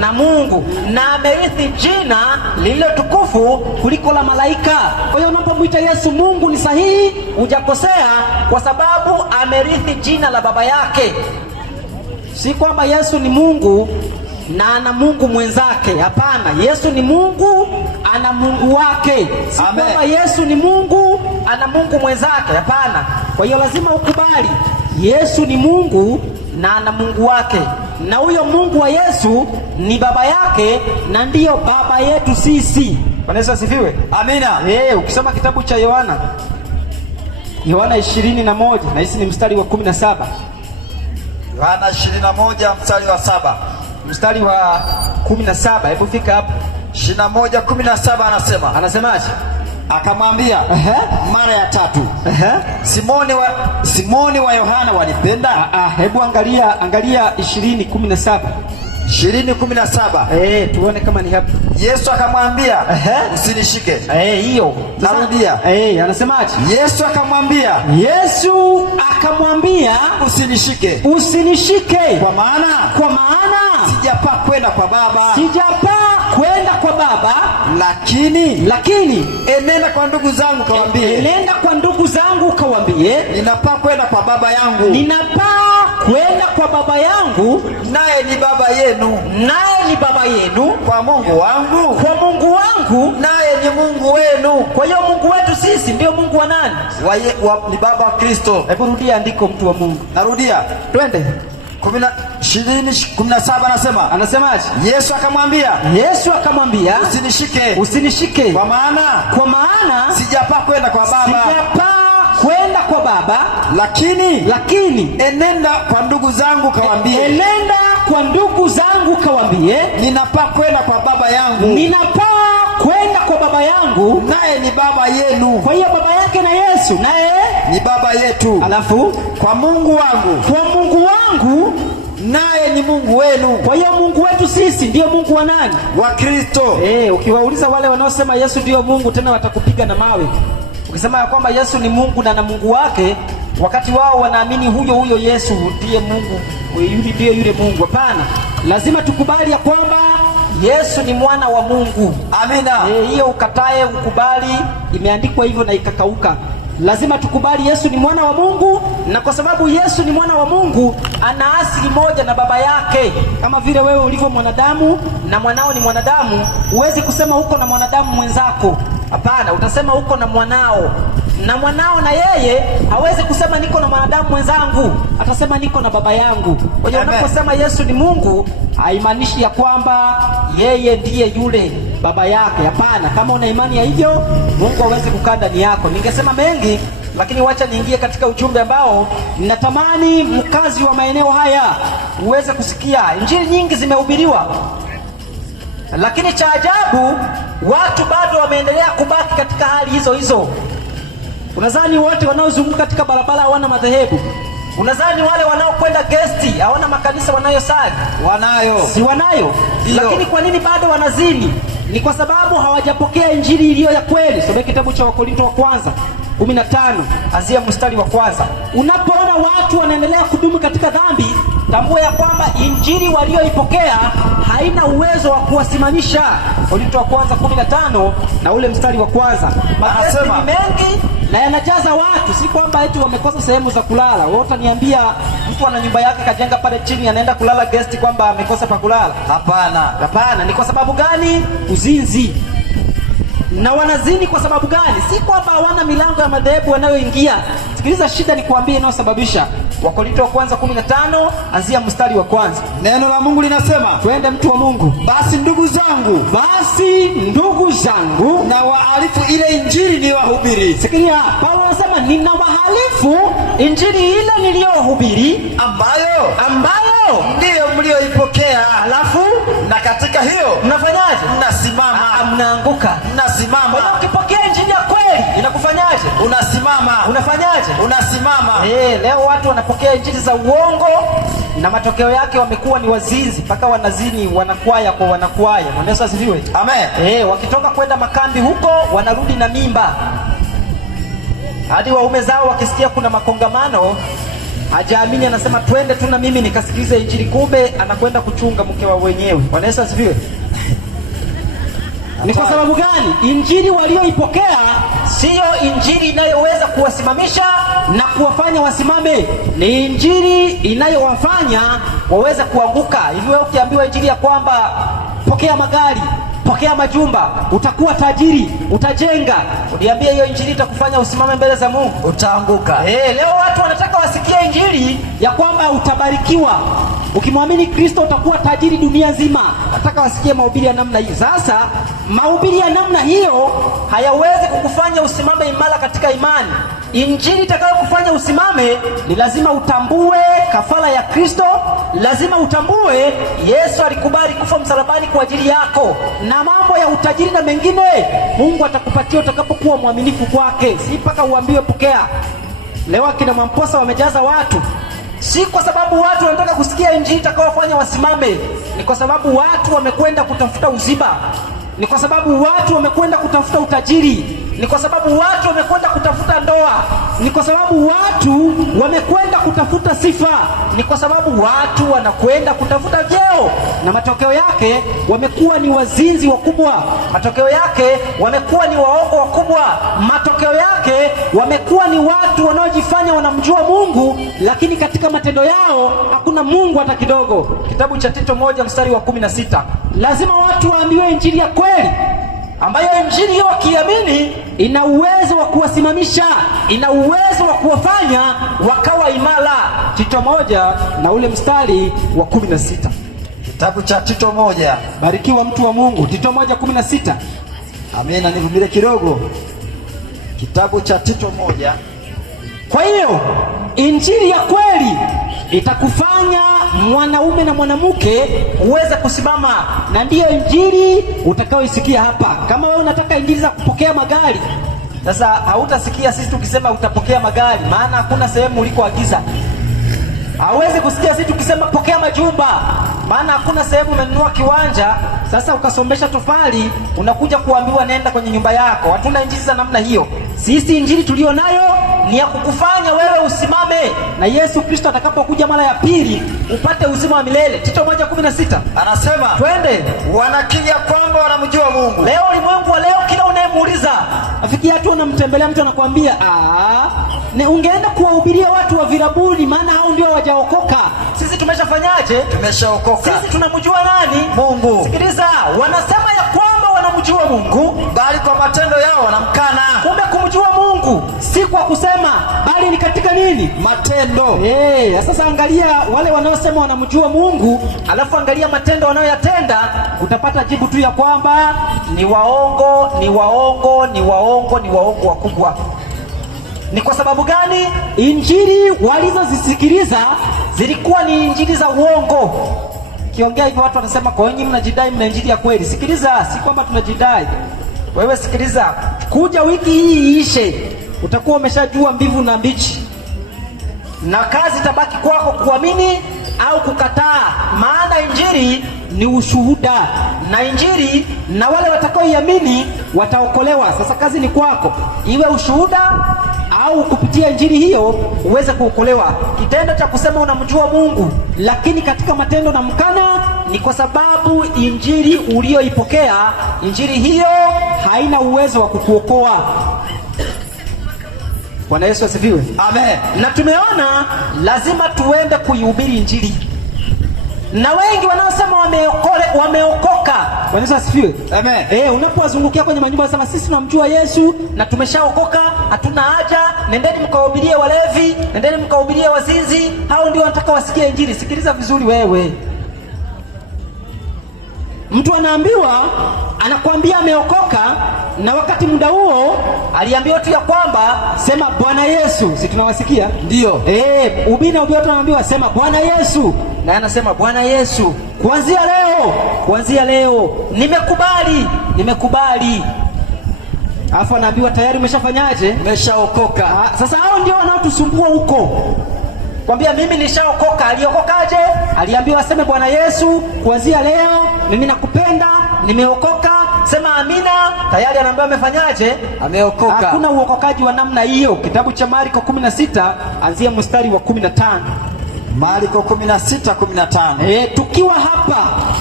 na Mungu, na amerithi jina lililo tukufu kuliko la malaika. Kwa hiyo unapomwita Yesu Mungu ni sahihi, hujakosea, kwa sababu amerithi jina la baba yake. Si kwamba Yesu ni Mungu na ana Mungu mwenzake. Hapana, Yesu ni Mungu, ana Mungu wake. Si kwamba Yesu ni Mungu, ana Mungu mwenzake. Hapana. Kwa hiyo lazima ukubali Yesu ni Mungu na ana Mungu wake, na huyo Mungu wa Yesu ni baba yake, na ndiyo baba yetu sisi. Bwana Yesu asifiwe. Amina. Ukisoma kitabu cha Yohana 21, na hisi ni mstari wa 17. Yohana 21 mstari wa 7. Mstari wa 17, hebu fika hapo. 21:17 anasema. Anasemaje? Akamwambia mara ya tatu, Simoni wa Yohana wanipenda? Hebu angalia 20:17. 20:17. Tuone kama ni hapo. Yesu akamwambia, usinishike. Hiyo. Narudia. Anasemaje? Yesu akamwambia, usinishike. Usinishike. Kwa maana sijapaa kwenda kwa Baba. Lakini enenda kwa ndugu zangu kawaambie. Ninapaa kwenda kwa Baba yangu. Naye ni Baba yenu. Kwa Mungu wangu. Naye ni Mungu wenu. Kwa hiyo Mungu wetu sisi ndio Mungu wa nani? Ni Baba wa Kristo. Hebu rudia andiko, mtu wa Mungu. Narudia. Twende. 20:17 anasemaje? Yesu akamwambia, usinishike. Kwa maana sijapaa kwenda kwa Baba. Lakini enenda kwa ndugu zangu kawaambie. Ninapaa kwenda kwa Baba yangu. Naye ni Baba yenu. Kwa hiyo baba yake na Yesu naye ni Baba yetu. Alafu kwa Mungu wangu naye ni Mungu wenu. Kwa hiyo Mungu wetu sisi ndio Mungu wa nani? Wa Kristo. Ukiwauliza wale wanaosema Yesu ndio Mungu, tena watakupiga na mawe. Ukisema ya kwamba Yesu ni Mungu na Mungu wake, wakati wao wanaamini huyo Yesu ndiye Mungu, yule Mungu. Hapana, lazima tukubali ya kwamba Yesu ni mwana wa Mungu. Amina. Hiyo ukatae ukubali, imeandikwa hivyo na ikakauka. Lazima tukubali Yesu ni mwana wa Mungu, na kwa sababu Yesu ni mwana wa Mungu, ana asili moja na baba yake. Kama vile wewe ulivyo mwanadamu na mwanao ni mwanadamu, huwezi kusema uko na mwanadamu mwenzako. Hapana, utasema uko na mwanao, na mwanao na yeye hawezi kusema niko na mwanadamu mwenzangu, atasema niko na baba yangu. Kwa hiyo unaposema Yesu ni Mungu, haimaanishi ya kwamba yeye ndiye yule baba yake. Hapana, kama una imani ya hivyo, Mungu hawezi kukaa ndani yako. Ningesema mengi, lakini wacha niingie katika ujumbe ambao ninatamani mkazi wa maeneo haya uweze kusikia. Injili nyingi zimehubiriwa, lakini cha ajabu watu bado wameendelea kubaki katika hali hizo. Unadhani wote wanaozunguka katika barabara hawana madhehebu? Unadhani wale wanaokwenda gesti hawana makanisa wanayosali? Wanayo. Si wanayo? Iyo. Lakini kwa nini bado wanazini? Ni kwa sababu hawajapokea injili iliyo ya kweli. Soma kitabu cha Wakorintho wa kwanza 15 anzia mstari wa kwanza. Unapoona watu wanaendelea kudumu katika dhambi, tambua ya kwamba injili walioipokea haina uwezo wa kuwasimamisha. Wakorintho wa kwanza 15 na ule mstari wa kwanza. Magesti ni mengi na yanajaza watu, si kwamba eti wamekosa sehemu za kulala. Wewe utaniambia mtu ana nyumba yake kajenga pale chini, anaenda kulala guest kwamba amekosa pa kulala? Hapana. Ni kwa sababu gani? Uzinzi. Na wanazini kwa sababu gani? Si kwamba hawana milango ya madhehebu wanayoingia. Sikiliza shida ni kuambia inayosababisha. Wakorintho wa kwanza 15 anzia mstari wa kwanza. Neno la Mungu linasema, twende mtu wa Mungu. Basi ndugu zangu, na wahalifu ile injili niliyowahubiri. Sikia, Paulo anasema ninawahalifu injili ile niliyohubiri, ambayo ndiyo mlioipokea. Alafu na katika hiyo mnafanyaje? Mnasimama. Mnaanguka. Mnasimama. Ukipokea injili ya kweli inakufanyaje? Unasimama. Unafanyaje? Unasimama. Leo watu wanapokea injili za uongo na matokeo yake wamekuwa ni wazinzi, mpaka wanazini, wanakwaya. Bwana Yesu asifiwe. Amen. Wakitoka kwenda makambi huko wanarudi na mimba. hadi waume zao wakisikia kuna makongamano hajaamini, anasema twende tu na mimi nikasikilize injili, kumbe anakwenda kuchunga mke wa wenyewe. Bwana Yesu asifiwe. Ni kwa sababu gani? Injili walioipokea siyo injili inayoweza kuwasimamisha na kuwafanya wasimame, ni injili inayowafanya waweze kuanguka. Hivi wewe ukiambiwa injili ya kwamba pokea magari, pokea majumba, utakuwa tajiri, utajenga, uniambie hiyo injili itakufanya usimame mbele za Mungu? Utaanguka. Leo watu wanataka wasikie injili ya kwamba utabarikiwa, ukimwamini Kristo utakuwa tajiri dunia nzima. Nataka wasikie mahubiri ya namna hii. Sasa mahubiri ya namna hiyo hayawezi kukufanya usimame imara katika imani. Injili itakayokufanya usimame ni lazima utambue kafara ya Kristo, lazima utambue Yesu alikubali kufa msalabani kwa ajili yako, na mambo ya utajiri na mengine Mungu atakupatia utakapokuwa mwaminifu kwake, si mpaka uambiwe pokea. Leo akina Mwamposa wamejaza watu, si kwa sababu watu wanataka kusikia injili itakayowafanya wasimame, ni kwa sababu watu wamekwenda kutafuta uzima, ni kwa sababu watu wamekwenda kutafuta utajiri, ni kwa sababu watu wamekwenda kutafuta ndoa, ni kwa sababu watu wamekwenda kutafuta sifa, ni kwa sababu watu wanakwenda kutafuta vyeo, na matokeo yake wamekuwa ni wazinzi wakubwa, matokeo yake wamekuwa ni waongo wakubwa, matokeo yake wamekuwa ni watu wanaojifanya wanamjua Mungu, lakini katika matendo yao hakuna Mungu hata kidogo. Kitabu cha Tito 1:16. Lazima watu waambiwe injili ya kweli, ambayo injili hiyo wakiamini ina uwezo wa kuwasimamisha, ina uwezo wa kuwafanya wakawa imara. Tito 1:16. Kitabu cha Tito 1. Barikiwa mtu wa Mungu. Tito 1:16. Amina, nivumilie kidogo. Kitabu cha Tito 1. Kwa hiyo injili ya kweli itakufanya mwanaume na mwanamke uweze kusimama, na ndiyo injili utakayoisikia hapa. Kama wewe unataka injili za kupokea magari, sasa hautasikia sisi tukisema utapokea magari, maana hakuna sehemu ulikoagiza. Hawezi kusikia sisi tukisema pokea majumba, maana hakuna sehemu umenunua kiwanja sasa ukasombesha tofali unakuja kuambiwa nenda kwenye nyumba yako. Hatuna injili za namna hiyo. Sisi injili tulio nayo ni ya kukufanya wewe usimame, na Yesu Kristo atakapokuja mara ya pili upate uzima wa milele. Tito 1:16 anasema twende, wanakiri kwamba wanamjua Mungu. Leo ulimwengu wa leo, kila unayemuuliza afikia tu unamtembelea mtu anakuambia ni ungeenda kuwahubiria watu wa virabuni, maana hao ndio wajaokoka. Sisi tumeshafanyaje? Tumeshaokoka. Sisi tunamjua nani? Mungu. Sikiliza, wanasema ya kwamba wanamjua Mungu, bali kwa matendo yao wanamkana. Kumbe kumjua Mungu si kwa kusema, bali ni katika nini? Matendo. Sasa angalia wale wanaosema wanamjua Mungu, alafu angalia matendo wanayoyatenda, utapata jibu tu ya kwamba ni waongo, ni waongo, ni waongo, ni waongo wakubwa. Ni kwa sababu gani? Injili walizozisikiliza zilikuwa ni injili za uongo. Kiongea hivyo watu wanasema kwa nyinyi mnajidai mna injili ya kweli. Sikiliza, si kwamba tunajidai. Wewe sikiliza, kuja wiki hii iishe, utakuwa umeshajua mbivu na mbichi, na kazi tabaki kwako kuamini au kukataa, maana injili ni ushuhuda, na injili na wale watakaoiamini wataokolewa. Sasa kazi ni kwako, iwe ushuhuda au kupitia injili hiyo uweze kuokolewa. Kitendo cha kusema unamjua Mungu lakini katika matendo na mkana, ni kwa sababu injili uliyoipokea, injili hiyo haina uwezo wa kukuokoa. Bwana Yesu asifiwe. Amen. Na tumeona lazima tuende kuihubiri injili, na wengi wanaosema wameokoka. Bwana Yesu asifiwe. Amen. Unapowazungukia kwenye manyumba wanasema sisi tunamjua Yesu na tumeshaokoka, hatuna haja, nendeni mkahubirie walevi, nendeni mkahubirie wazinzi, hao ndio wanataka wasikie injili. Sikiliza vizuri wewe. Mtu anaambiwa, anakuambia ameokoka, na wakati muda huo aliambiwa tu ya kwamba sema Bwana Yesu. Si tunawasikia? Ndio. Ubina watu wanaambiwa sema Bwana Yesu, na anasema Bwana Yesu, kuanzia leo nimekubali. Alafu anaambiwa tayari umeshafanyaje? Umeshaokoka. Sasa hao ndio wanaotusumbua huko, kwambia mimi nishaokoka. Aliokokaje? Aliambiwa aseme Bwana Yesu, kuanzia leo mimi nakupenda, nimeokoka, Sema amina. Tayari anaambiwa amefanyaje? Ameokoka. Hakuna uokokaji wa namna hiyo. Kitabu cha Marko 16 anzia mstari wa 15. Marko 16:15. Tukiwa hapa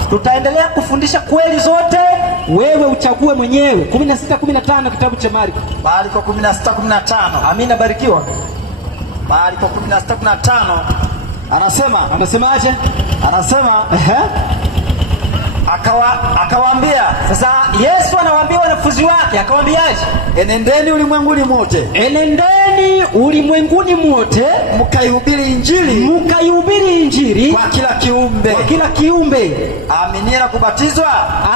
tutaendelea kufundisha kweli zote, wewe uchague mwenyewe. 16:15 kitabu cha Marko. Marko 16:15. Amina, barikiwa. Marko 16:15 anasemaje? Anasema akawaambia. Sasa Yesu anawaambia wanafunzi wake, akawaambiaje? Enendeni ulimwenguni mote. Enendeni ulimwenguni mote, mkaihubiri Injili. Mkaihubiri Injili kwa kila kiumbe. Kwa kila kiumbe. Aaminie na kubatizwa.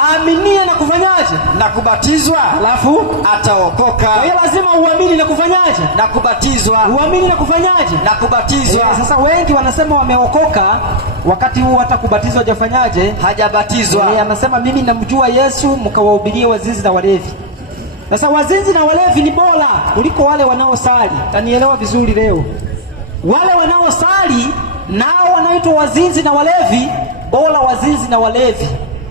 Aaminie na kufanyaje? Na kubatizwa. Alafu ataokoka. Kwa hiyo lazima uamini na kufanyaje? Na kubatizwa. Uamini na kufanyaje? Na kubatizwa. Sasa wengi wanasema wameokoka, wakati huu hata kubatizwa hajafanyaje? Hajabatizwa. Anasema mimi namjua Yesu, mkawahubirie wazinzi na walevi. Sasa wazinzi na walevi ni bora kuliko wale wanaosali. Tanielewa vizuri leo. Wale wanaosali nao wanaitwa wazinzi na walevi, bora wazinzi na walevi.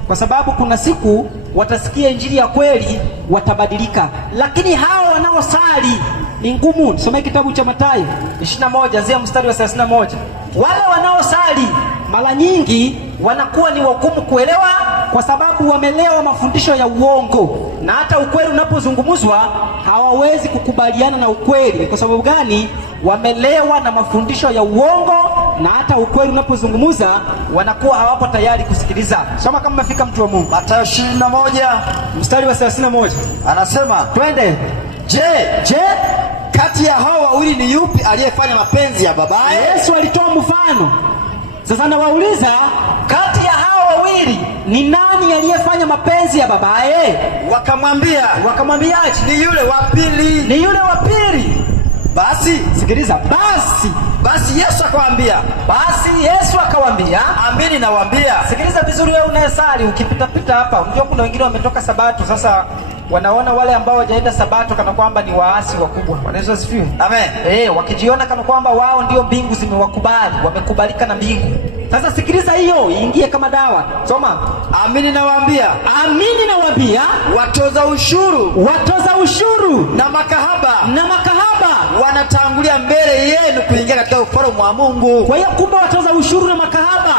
Kwa sababu kuna siku watasikia injili ya kweli, watabadilika. Lakini hao wanaosali ni ngumu. Soma kitabu cha Mathayo 21 anzia mstari wa 31. Wale wanaosali mara nyingi wanakuwa ni wagumu kuelewa, kwa sababu wamelewa mafundisho ya uongo, na hata ukweli unapozungumzwa hawawezi kukubaliana na ukweli. Kwa sababu gani? Wamelewa na mafundisho ya uongo, na hata ukweli unapozungumza wanakuwa hawapo tayari kusikiliza. Soma kama umefika, mtu wa Mungu. Mathayo 21 mstari wa 31 anasema, twende. Je, kati ya hao wawili ni yupi aliyefanya mapenzi ya babaye? Yesu alitoa mfano. Sasa nawauliza, kati ya hao wawili ni nani aliyefanya mapenzi ya babaye? Wakamwambiaje? Ni yule wa pili. Ni yule wa pili. Basi sikiliza, basi Yesu akawaambia, amini nawaambia. Sikiliza vizuri wewe unayesali, ukipita hapa, unajua kuna wengine wametoka Sabato, sasa wanaona wale ambao hawajaenda Sabato kana kwamba ni waasi wakubwa. Wanaweza asifiwe. Amen. Wakijiona kana kwamba wao ndio mbingu zimewakubali, wamekubalika na mbingu. Sasa sikiliza hiyo, iingie kama dawa. Soma. Amini nawaambia, watoza ushuru na makahaba wanatangulia mbele yenu kuingia katika ufalme wa Mungu. Kwa hiyo kumbe watoza ushuru na makahaba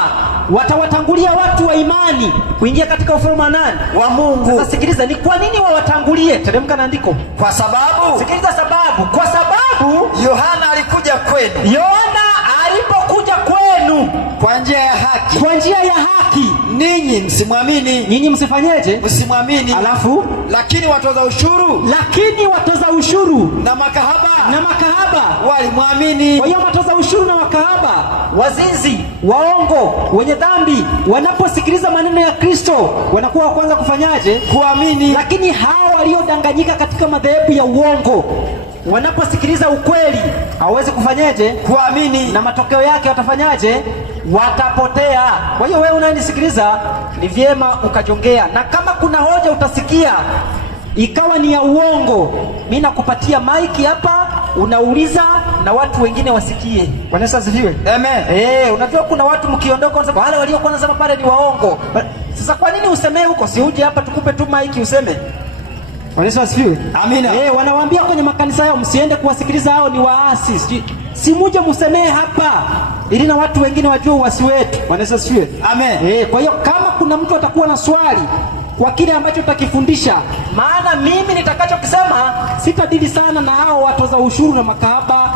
watawatangulia watu wa imani kuingia katika ufalme wa nani? Wa Mungu. Sasa sikiliza, ni kwa nini wawatangulie? Teremka na andiko. Kwa sababu, sikiliza sababu. Kwa sababu Yohana alikuja kwenu. Yohana alipokuja kwenu kwa njia ya haki. Kwa njia ya haki. Ninyi msimwamini. Ninyi msifanyeje? Msimwamini. Alafu lakini watoza ushuru na makahaba walimwamini. Kwa hiyo watoza ushuru na makahaba, wazinzi, waongo, wenye dhambi, wanaposikiliza maneno ya Kristo wanakuwa wa kwanza kufanyaje? Kuamini. Lakini hao waliodanganyika katika madhehebu ya uongo, wanaposikiliza ukweli hawawezi kufanyaje? Kuamini. Na matokeo yake watafanyaje? Watapotea. Kwa hiyo wewe unayenisikiliza ni vyema ukajongea, na kama kuna hoja utasikia ikawa ni ya uongo, mimi nakupatia maiki hapa, unauliza na watu wengine wasikie. Bwana Yesu asifiwe. Amen. Unajua kuna watu mkiondoka wanasema wale waliokuwa wanasema pale ni waongo. Sasa kwa nini usemee huko? Si uje hapa tukupe tu maiki useme. Bwana Yesu asifiwe. Amina. Wanawaambia kwenye makanisa yao msiende kuwasikiliza, hao ni waasi. Si muje msemee hapa ili na watu wengine wajue uasi wetu. Bwana Yesu asifiwe. Amen. Kwa hiyo kama kuna mtu atakuwa na swali kwa kile ambacho utakifundisha, maana mimi nitakachokisema sitadili sana na hao watoza ushuru na makahaba,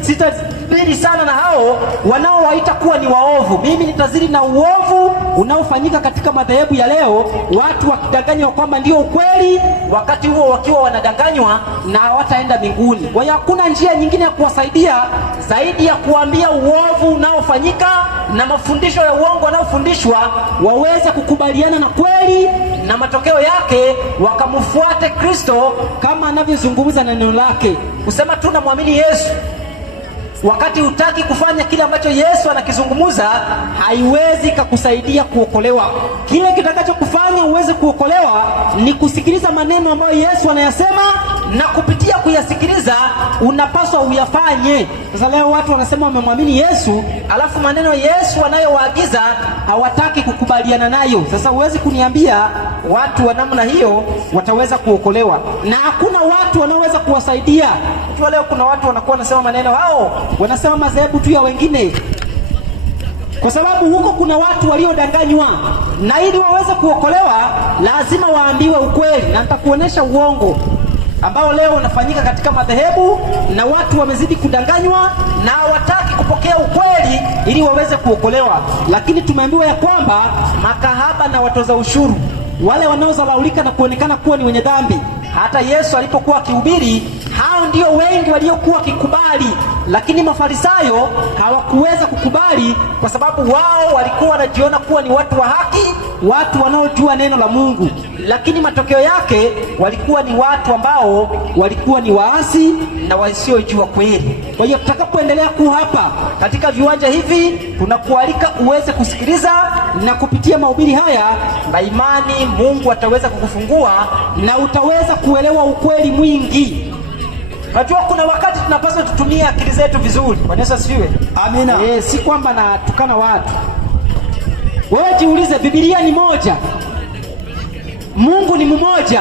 sitadili sana na hao wanaowaita kuwa ni waovu. Mimi nitazidi na uovu unaofanyika katika madhehebu ya leo, watu wakidanganywa kwamba ndio ukweli, wakati huo wakiwa wanadanganywa na hawataenda mbinguni. Kwa hiyo hakuna njia nyingine ya kuwasaidia zaidi ya kuambia uovu unaofanyika na mafundisho ya uongo wanaofundishwa, waweze kukubaliana na kweli, na matokeo yake wakamfuate Kristo kama anavyozungumza na neno lake, kusema tu namwamini Yesu. wakati hutaki kufanya kile ambacho Yesu anakizungumza, haiwezi kukusaidia kuokolewa. Kile kitakachokufanya uweze kuokolewa ni kusikiliza maneno ambayo Yesu anayasema, na kupitia kuyasikiliza unapaswa uyafanye. Sasa leo watu wanasema wamemwamini Yesu, alafu maneno Yesu anayowaagiza hawataki kukubaliana nayo. Sasa huwezi kuniambia watu wa namna hiyo wataweza kuokolewa, na hakuna watu wanaoweza kuwasaidia. Kwa leo kuna watu wanakuwa wanasema maneno hao, wanasema madhehebu tu ya wengine, kwa sababu huko kuna watu waliodanganywa, na ili waweze kuokolewa lazima waambiwe ukweli. Na nitakuonesha uongo ambao leo unafanyika katika madhehebu, na watu wamezidi kudanganywa na hawataki kupokea ukweli ili waweze kuokolewa. Lakini tumeambiwa ya kwamba makahaba na watoza ushuru, wale wanaozalaulika na kuonekana kuwa ni wenye dhambi, hata Yesu alipokuwa akihubiri, hao ndio wengi waliokuwa kikubali. Lakini Mafarisayo hawakuweza kukubali, kwa sababu wao walikuwa wanajiona kuwa ni watu wa haki, watu wanaojua neno la Mungu. Lakini matokeo yake walikuwa ni watu ambao walikuwa ni waasi na wasiojua kweli. Kwa hiyo tutakapoendelea kuwa hapa katika viwanja hivi, tunakualika uweze kusikiliza, na kupitia mahubiri haya na imani Mungu ataweza kukufungua na utaweza kuelewa ukweli mwingi. Najua kuna wakati tunapaswa tutumie akili zetu vizuri. Bwana Yesu asifiwe. Amina. Si kwamba natukana watu. Wewe jiulize, Biblia ni moja, Mungu ni mmoja.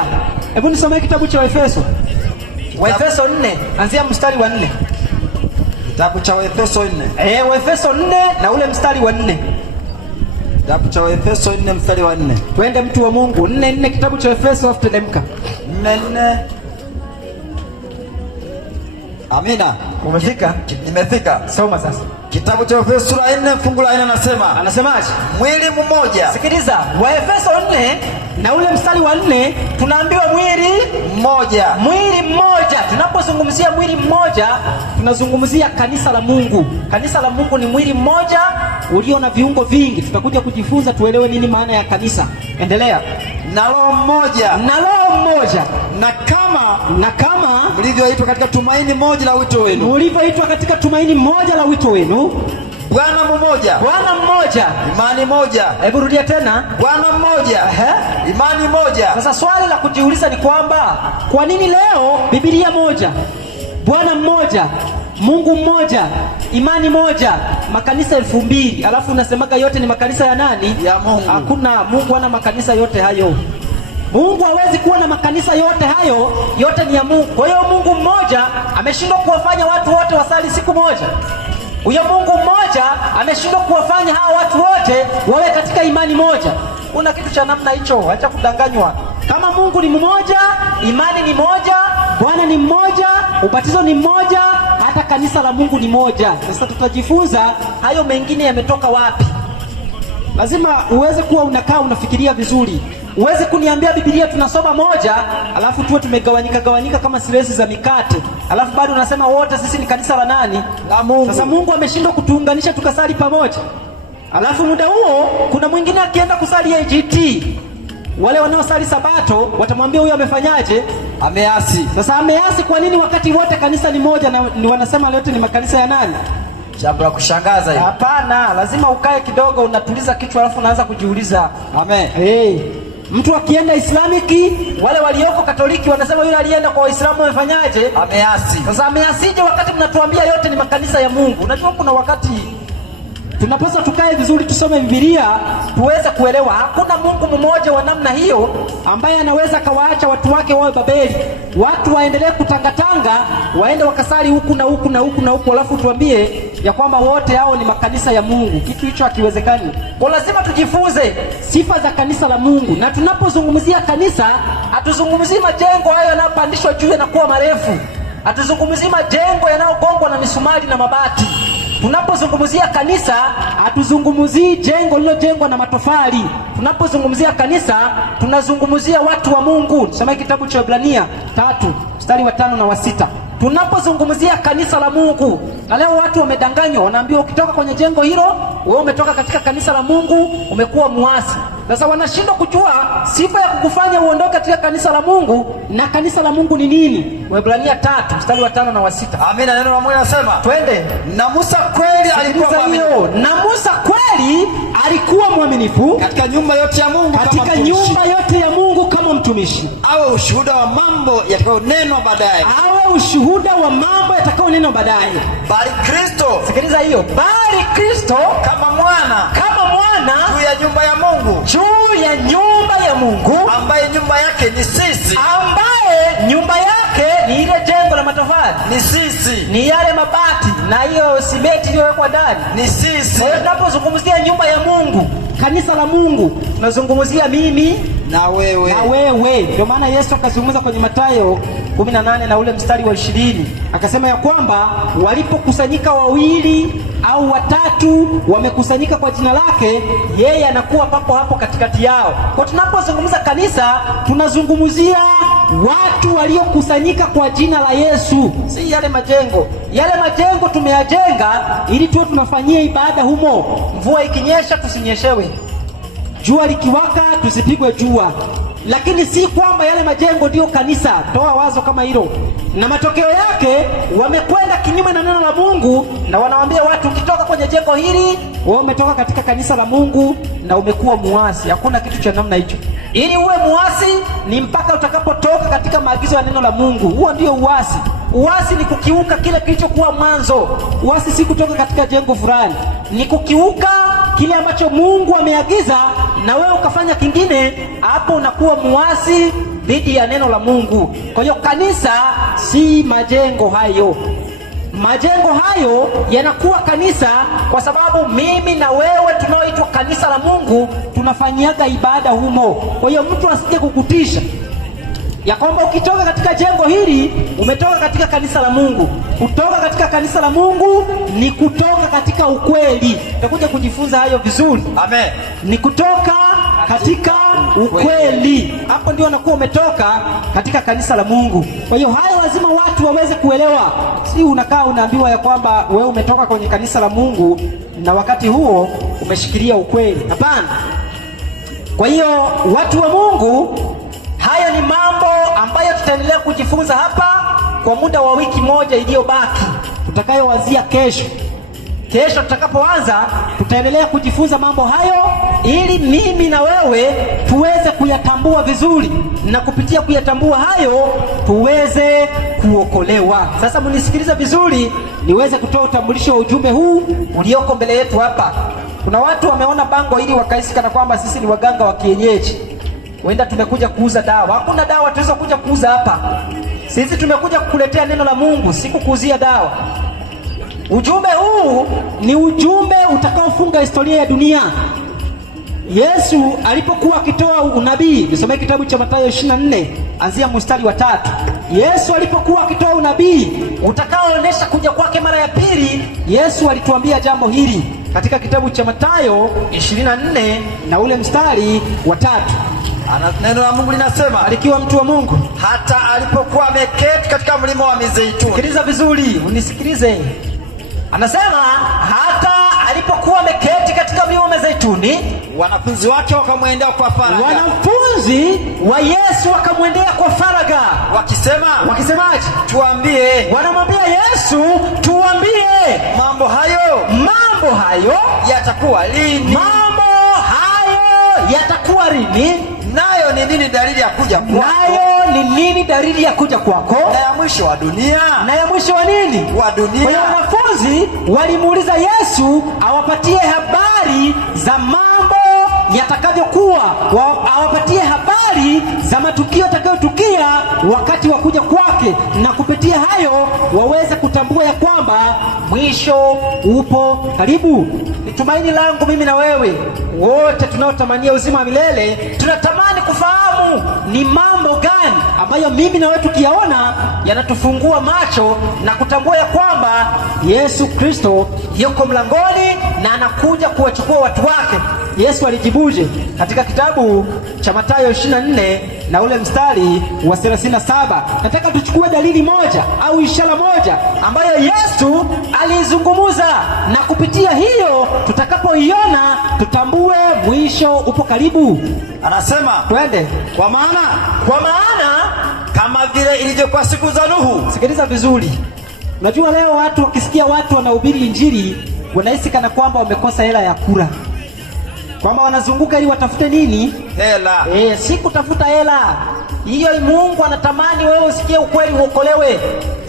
Hebu nisomee kitabu cha Waefeso. Waefeso 4, anzia mstari wa 4. Kitabu cha Waefeso 4. Waefeso 4 na ule mstari wa 4. Kitabu cha Waefeso 4 mstari wa 4. Twende mtu wa Mungu. 4 kitabu cha Waefeso, afu teremka. 4. Amina. Umefika? Nimefika. Soma sasa. Kitabu cha Waefeso sura 4 fungu la 4 anasema. Anasemaje? Mwili mmoja. Sikiliza, Waefeso 4 na ule mstari wa 4 tunaambiwa mwili mmoja. Mwili mmoja. Tunapozungumzia mwili mmoja, tunazungumzia kanisa la Mungu. Kanisa la Mungu ni mwili mmoja ulio na viungo vingi. Tutakuja kujifunza tuelewe nini maana ya kanisa. Endelea. Na roho mmoja. Na roho mmoja. Na kama mlivyoitwa katika tumaini moja la wito wenu. Mlivyoitwa katika tumaini moja la wito wenu. Bwana mmoja. Bwana mmoja. Imani moja. Hebu rudia tena. Bwana mmoja. Imani moja. Sasa swali la kujiuliza ni kwamba kwa nini leo Biblia moja, Bwana mmoja, Mungu mmoja, imani moja, makanisa 2000, alafu unasemaga yote ni makanisa ya nani? Ya Mungu. Hakuna. Mungu hana makanisa yote hayo. Mungu hawezi kuwa na makanisa yote hayo, yote ni ya Mungu. Kwa hiyo Mungu mmoja ameshindwa kuwafanya watu wote wasali siku moja. Huyo Mungu mmoja ameshindwa kuwafanya hawa watu wote wawe katika imani moja. Kuna kitu cha namna hicho, acha kudanganywa. Kama Mungu ni mmoja, imani ni moja, Bwana ni mmoja, ubatizo ni mmoja, hata kanisa la Mungu ni moja. Sasa tutajifunza hayo mengine yametoka wapi. Lazima uweze kuwa unakaa unafikiria vizuri. Uweze kuniambia Biblia tunasoma moja, alafu tuwe tumegawanyika kama silesi za mikate, alafu bado unasema wote sisi ni kanisa la nani? La Mungu. Sasa Mungu ameshindwa kutuunganisha tukasali pamoja. Alafu muda huo kuna mwingine akienda kusali AGT, wale wanaosali Sabato watamwambia huyo amefanyaje? Ameasi. Sasa ameasi kwa nini wakati wote kanisa ni moja na ni wanasema yote ni makanisa ya nani? Jambo la kushangaza hilo. Hapana, lazima ukae kidogo unatuliza kichwa alafu unaanza kujiuliza. Amen. Mtu akienda Islamiki, wale walioko Katoliki wanasema yule alienda kwa Waislamu amefanyaje? Ameasi. Sasa ameasije wakati mnatuambia yote ni makanisa ya Mungu? Unajua kuna wakati tunapaswa tukae vizuri, tusome Biblia tuweze kuelewa hakuna Mungu mmoja wa namna hiyo ambaye anaweza kawaacha watu wake wawe Babeli, watu waendelee kutangatanga, waende wakasali huku na huku na huku na huku, alafu tuambie ya kwamba wote hao ni makanisa ya Mungu. Kitu hicho hakiwezekani. Kwa lazima tujifunze sifa za kanisa la Mungu, na tunapozungumzia kanisa hatuzungumzii majengo hayo yanayopandishwa juu na kuwa marefu, hatuzungumzii majengo yanayogongwa na misumari na mabati. Tunapozungumzia kanisa hatuzungumzii jengo lililojengwa na matofali. Tunapozungumzia kanisa tunazungumzia watu wa Mungu. Soma kitabu cha Ibrania 3 mstari wa 5 na wa 6. Tunapozungumzia kanisa la Mungu, na leo watu wamedanganywa, wanaambiwa ukitoka kwenye jengo hilo wewe umetoka katika kanisa la Mungu, umekuwa muasi. Sasa wanashindwa kujua sifa ya kukufanya uondoke katika kanisa la Mungu, na kanisa la Mungu ni nini? Waebrania 3 mstari wa 5 na wa 6. Amina. Neno la Mungu linasema, twende. Na Musa kweli alikuwa mwaminifu. Na Musa kweli alikuwa mwaminifu katika nyumba yote ya Mungu, katika nyumba yote ya Mungu kama mtumishi, awe ushuhuda wa mambo yatakayonenwa baadaye, awe ushuhuda wa mambo yatakayonenwa baadaye. Bali Kristo, sikiliza hiyo, bali Kristo kama mwana juu ya nyumba ya Mungu, juu ya nyumba ya Mungu, ambaye nyumba yake ni sisi, ambaye nyumba yake ni ile jengo la matofali, ni sisi, ni yale mabati na hiyo simenti iliyowekwa ndani, ni sisi. Kwa hiyo tunapozungumzia nyumba ya Mungu, kanisa la Mungu, tunazungumzia mimi na wewe. Ndio maana Yesu akazungumza kwenye Mathayo 18 na ule mstari wa 20, akasema ya kwamba walipokusanyika wawili au watatu wamekusanyika kwa jina lake, yeye anakuwa papo hapo katikati yao. Kwa tunapozungumza kanisa, tunazungumzia watu waliokusanyika kwa jina la Yesu, si yale majengo. Yale majengo tumeyajenga ili tuwe tunafanyia ibada humo. Mvua ikinyesha tusinyeshewe, jua likiwaka tusipigwe jua, lakini si kwamba yale majengo ndiyo kanisa. Toa wazo kama hilo. Na matokeo yake wamekwenda kinyume na neno la Mungu, na wanawaambia watu, ukitoka kwenye jengo hili wewe umetoka katika kanisa la Mungu na umekuwa muasi. Hakuna kitu cha namna hicho. Ili uwe muasi ni mpaka utakapotoka katika maagizo ya neno la Mungu. Huo ndio uasi. Uasi ni kukiuka kile kilichokuwa mwanzo. Uasi si kutoka katika jengo fulani, ni kukiuka kile ambacho Mungu ameagiza na wewe ukafanya kingine. Hapo unakuwa muasi dhidi ya neno la Mungu. Kwa hiyo kanisa si majengo hayo. Majengo hayo yanakuwa kanisa kwa sababu mimi na wewe tunaoitwa kanisa la Mungu tunafanyaga ibada humo. Kwa hiyo mtu asije kukutisha ya kwamba ukitoka katika jengo hili umetoka katika kanisa la Mungu. Kutoka katika kanisa la Mungu ni kutoka katika ukweli. Tutakuja kujifunza hayo vizuri. Amen. Ni kutoka katika ukweli. Hapo ndio unakuwa umetoka katika kanisa la Mungu. Kwa hiyo hayo lazima watu waweze kuelewa. Si unakaa unaambiwa ya kwamba wewe umetoka kwenye kanisa la Mungu na wakati huo umeshikilia ukweli. Hapana. Kwa hiyo watu wa Mungu, hayo ni mambo ambayo tutaendelea kujifunza hapa kwa muda wa wiki moja iliyobaki, tutakayoanzia kesho. Kesho tutakapoanza tutaendelea kujifunza mambo hayo ili mimi na wewe tuweze kuyatambua vizuri, na kupitia kuyatambua hayo tuweze kuokolewa. Sasa mnisikilize vizuri niweze kutoa utambulisho wa ujumbe huu ulioko mbele yetu hapa. Kuna watu wameona bango hili wakahisi kana kwamba sisi ni waganga wa kienyeji. Huenda tumekuja kuuza dawa. Hakuna dawa tuweza kuja kuuza hapa. Sisi tumekuja kukuletea neno la Mungu, si kukuuzia dawa. Ujumbe huu ni ujumbe utakaofunga historia ya dunia. Yesu alipokuwa akitoa unabii, nisomee kitabu cha Mathayo 24 anzia mstari wa 3. Yesu alipokuwa akitoa unabii utakaoonyesha kuja kwake mara ya pili, Yesu alituambia jambo hili katika kitabu cha Mathayo 24 na ule mstari wa 3. Neno la Mungu linasema, alikiwa mtu wa Mungu hata alipokuwa ameketi katika mlima wa Mizeituni. Sikiliza vizuri, unisikilize. Anasema hata alipokuwa ameketi katika mlima wa Mizeituni, wanafunzi wake wakamwendea kwa faragha. Wanafunzi wa Yesu wakamwendea kwa faragha wakisemaje? Tuambie. Wanamwambia Yesu, tuambie mambo hayo yatakuwa lini? Mambo hayo yatakuwa lini? Nayo ni nini dalili ya kuja kwako? Nayo ni nini dalili ya kuja kwako? Na ya mwisho wa dunia? Na ya mwisho wa nini? Wa dunia. Kwa hiyo wanafunzi walimuuliza Yesu awapatie habari za mambo yatakavyokuwa, awapatie habari za matukio yatakayotukia wakati wa kuja kwake, na kupitia hayo waweze kutambua ya kwamba mwisho upo karibu. Ni tumaini langu mimi na wewe wote tunaotamania uzima wa milele, tunatamani kufahamu ni mambo gani ambayo ambayo mimi na wewe tukiyaona yanatufungua macho na kutambua ya kwamba Yesu Kristo yuko mlangoni na anakuja kuwachukua watu wake. Yesu alijibuje? Katika kitabu cha Mathayo 24 na ule mstari wa 37. Nataka tuchukue dalili moja au ishara moja ambayo Yesu alizungumuza, na kupitia hiyo tutakapoiona tutambue mwisho upo karibu. Anasema twende, kwa maana kama vile ilivyokuwa siku za Nuhu. Sikiliza vizuri. Unajua leo watu wakisikia watu wanahubiri injili wanahisi kana kwamba wamekosa hela ya kula, kwamba wanazunguka ili watafute nini? Hela. Si kutafuta hela. Hiyo Mungu anatamani wewe usikie ukweli uokolewe.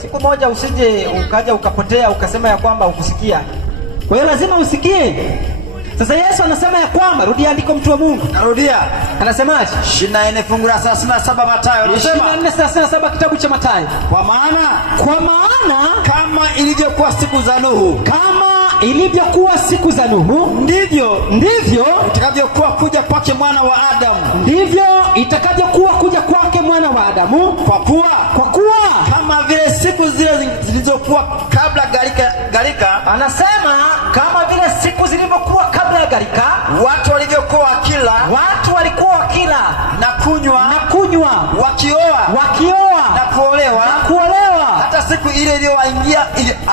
Siku moja usije ukaja ukapotea ukasema ya kwamba ukusikia. Kwa hiyo lazima usikie. Sasa Yesu anasema ya kwamba, rudia andiko mtu wa Mungu. Narudia. Anasemaje? 24 fungu la 37 Mathayo. Anasema 24:37 kitabu cha Mathayo. Kwa maana kama ilivyokuwa siku za Nuhu. Ilivyokuwa siku za Nuhu, ndivyo itakavyokuwa kuja kwake mwana wa Adamu. Ndivyo itakavyokuwa kuja kwake mwana wa Adamu. Kwa kuwa kama vile siku zile zilizokuwa kabla gharika. Anasema kama vile siku zilivyokuwa kabla ya gharika, watu walikuwa wakila na kunywa, wakioa na kuolewa, hata siku ile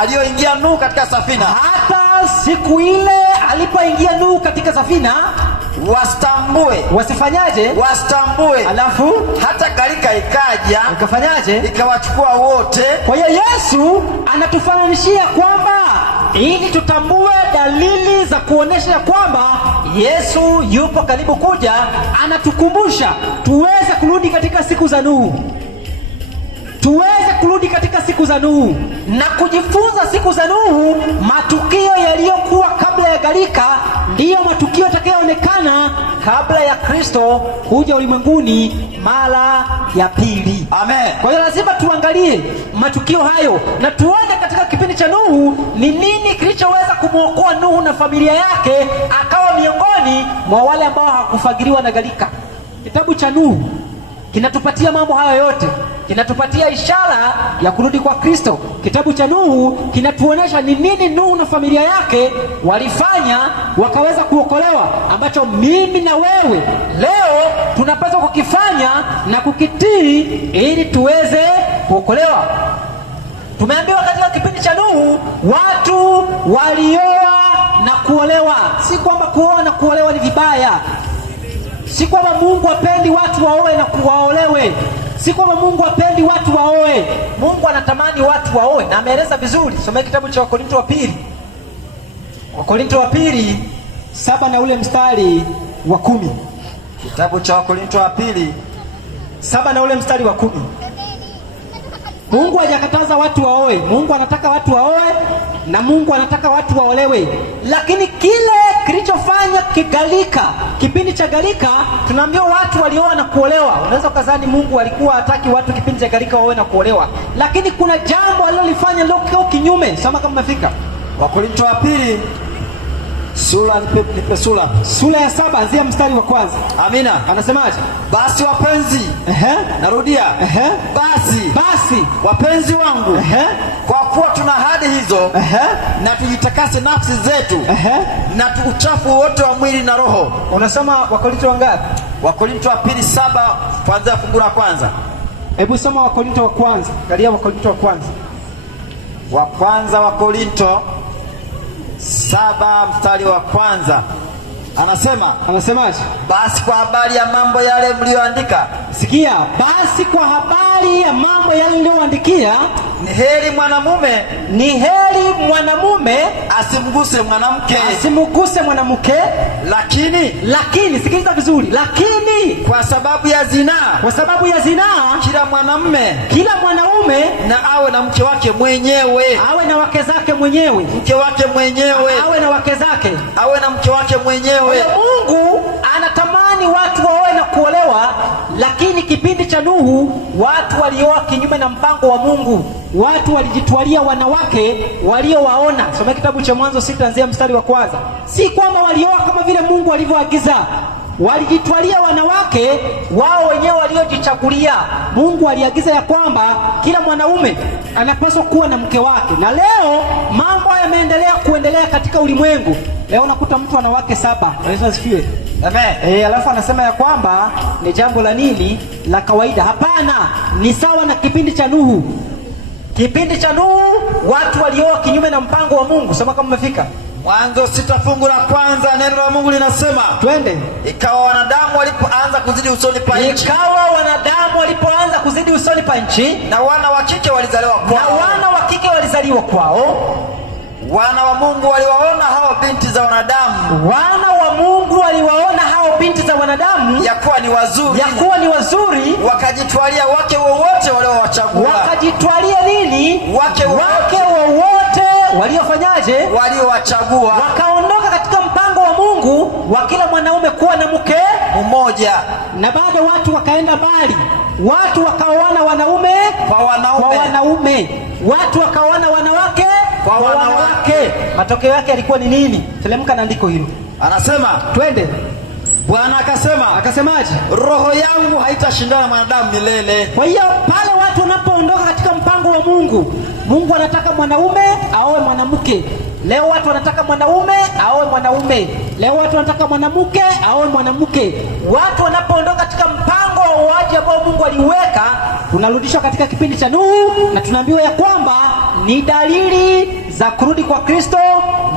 aliyoingia Nuhu katika safina. Hata siku ile alipoingia Nuhu katika safina, wasitambue. Alafu hata gharika ikaja, ikafanyaje? Ikawachukua wote. Kwa hiyo Yesu anatufananishia kwamba ili tutambue dalili za kuonesha kwamba Yesu yupo karibu kuja, anatukumbusha tuweze kurudi katika siku za Nuhu. Na kujifunza siku za Nuhu, matukio yaliyokuwa kabla ya gharika ndiyo matukio yatakayoonekana kabla ya Kristo kuja ulimwenguni mara ya pili. Amen. Kwa hiyo lazima tuangalie matukio hayo na tuone katika kipindi cha Nuhu ni nini kilichoweza kumwokoa Nuhu na familia yake akawa miongoni mwa wale ambao hawakufagiliwa na gharika. Kitabu cha Nuhu kinatupatia mambo hayo yote, kinatupatia ishara ya kurudi kwa Kristo. Kitabu cha Nuhu kinatuonesha ni nini Nuhu na familia yake walifanya wakaweza kuokolewa, ambacho mimi na wewe leo tunapaswa kukifanya na kukitii ili tuweze kuokolewa. Tumeambiwa katika kipindi cha Nuhu watu walioa na kuolewa. Si kwamba kuoa na kuolewa ni vibaya. Si kwamba Mungu hapendi watu waoe na kuwaolewe. Si kwamba Mungu hapendi watu waoe. Mungu anatamani watu waoe na ameeleza vizuri. Soma kitabu cha Wakorintho wa pili. Wakorintho wa pili 7 na ule mstari wa 10. Kitabu cha Wakorintho wa pili 7 na ule mstari wa 10. Mungu hajakataza watu waoe. Mungu anataka watu waoe na Mungu anataka watu waolewe. Lakini kile kilichofanya kigalika, kipindi cha gharika, tunaambiwa watu walioa na kuolewa. Unaweza kudhani Mungu alikuwa hataki watu kipindi cha gharika waoe na kuolewa, lakini kuna jambo alilolifanya leo kinyume. Soma kama umefika. Wakorintho wa pili sura ya 7 anzia mstari wa kwanza. Amina. Anasemaje? Basi wapenzi, narudia, basi wapenzi wangu, kwa kuwa tuna ahadi hizo, na tujitakase nafsi zetu, na uchafu wote wa mwili na roho. Unasoma Wakorintho wangapi? Wakorintho wa pili 7 kuanzia fungu la kwanza. Hebu soma Wakorintho wa kwanza. Angalia Wakorintho wa kwanza. Wakorintho 7 mstari wa kwanza. Anasemaje? Basi kwa habari ya mambo yale mlioandika. Sikia, basi kwa habari ya mambo yale mlioandikia, ni heri mwanamume asimguse mwanamke, lakini sikiliza vizuri, lakini kwa sababu ya zinaa kila mwanaume na awe na mke wake mwenyewe, awe na wake zake mwenyewe, mke wake mwenyewe awe na wake zake, awe na mke wake mwenyewe. Mungu anatamani watu waoe na kuolewa, lakini kipindi cha Nuhu watu walioa kinyume na mpango wa Mungu. Watu walijitwalia wanawake waliowaona. Soma kitabu cha Mwanzo 6 anzia mstari wa kwanza. Si kwamba walioa kama vile Mungu alivyoagiza. walijitwalia wanawake wao wenyewe waliojichagulia. Mungu aliagiza ya kwamba kila mwanaume anapaswa kuwa na mke wake, na leo mambo yameendelea kuendelea katika ulimwengu. Leo unakuta mtu ana wake 7. Yesu asifiwe. Amen. Alafu anasema ya kwamba ni jambo la nini? La kawaida. Hapana, ni sawa na kipindi cha Nuhu. Kipindi cha Nuhu watu walioa kinyume na mpango wa Mungu. Soma kama umefika. Mwanzo 6 fungu la kwanza, neno la Mungu linasema, twende. Ikawa wanadamu walipoanza kuzidi usoni pa nchi. Ikawa wanadamu walipoanza kuzidi usoni pa nchi, na wana wa kike walizaliwa kwao. Na wana wa kike walizaliwa kwao. Wana wa Mungu waliwaona hao binti za wanadamu. Wana wa Mungu waliwaona hao binti za wanadamu ya kuwa ni wazuri. Ya kuwa ni wazuri. Wakajitwalia wake wowote waliowachagua. Wakajitwalia nini? Wake wowote waliofanyaje? Waliowachagua. Wakaondoka katika mpango wa Mungu wa kila mwanaume kuwa na mke mmoja. Na bado watu wakaenda mbali. Watu wakaoana wanaume kwa wanaume. Watu wakaoana wanawake kwa wanawake. Matokeo yake yalikuwa ni nini? Telemka na andiko hilo. Anasema, twende. Bwana akasemaje? Roho yangu haitashindana na mwanadamu milele. Kwa hiyo pale watu wanapoondoka katika mpango wa Mungu, Mungu anataka mwanaume aoe mwanamke. Leo watu wanataka mwanaume aoe mwanaume. Leo watu wanataka mwanamke aoe mwanamke. Watu wanapoondoka katika mpango wa uoaji ambao Mungu aliweka, tunarudishwa katika kipindi cha Nuhu, na tunaambiwa ya kwamba ni dalili za kurudi kwa Kristo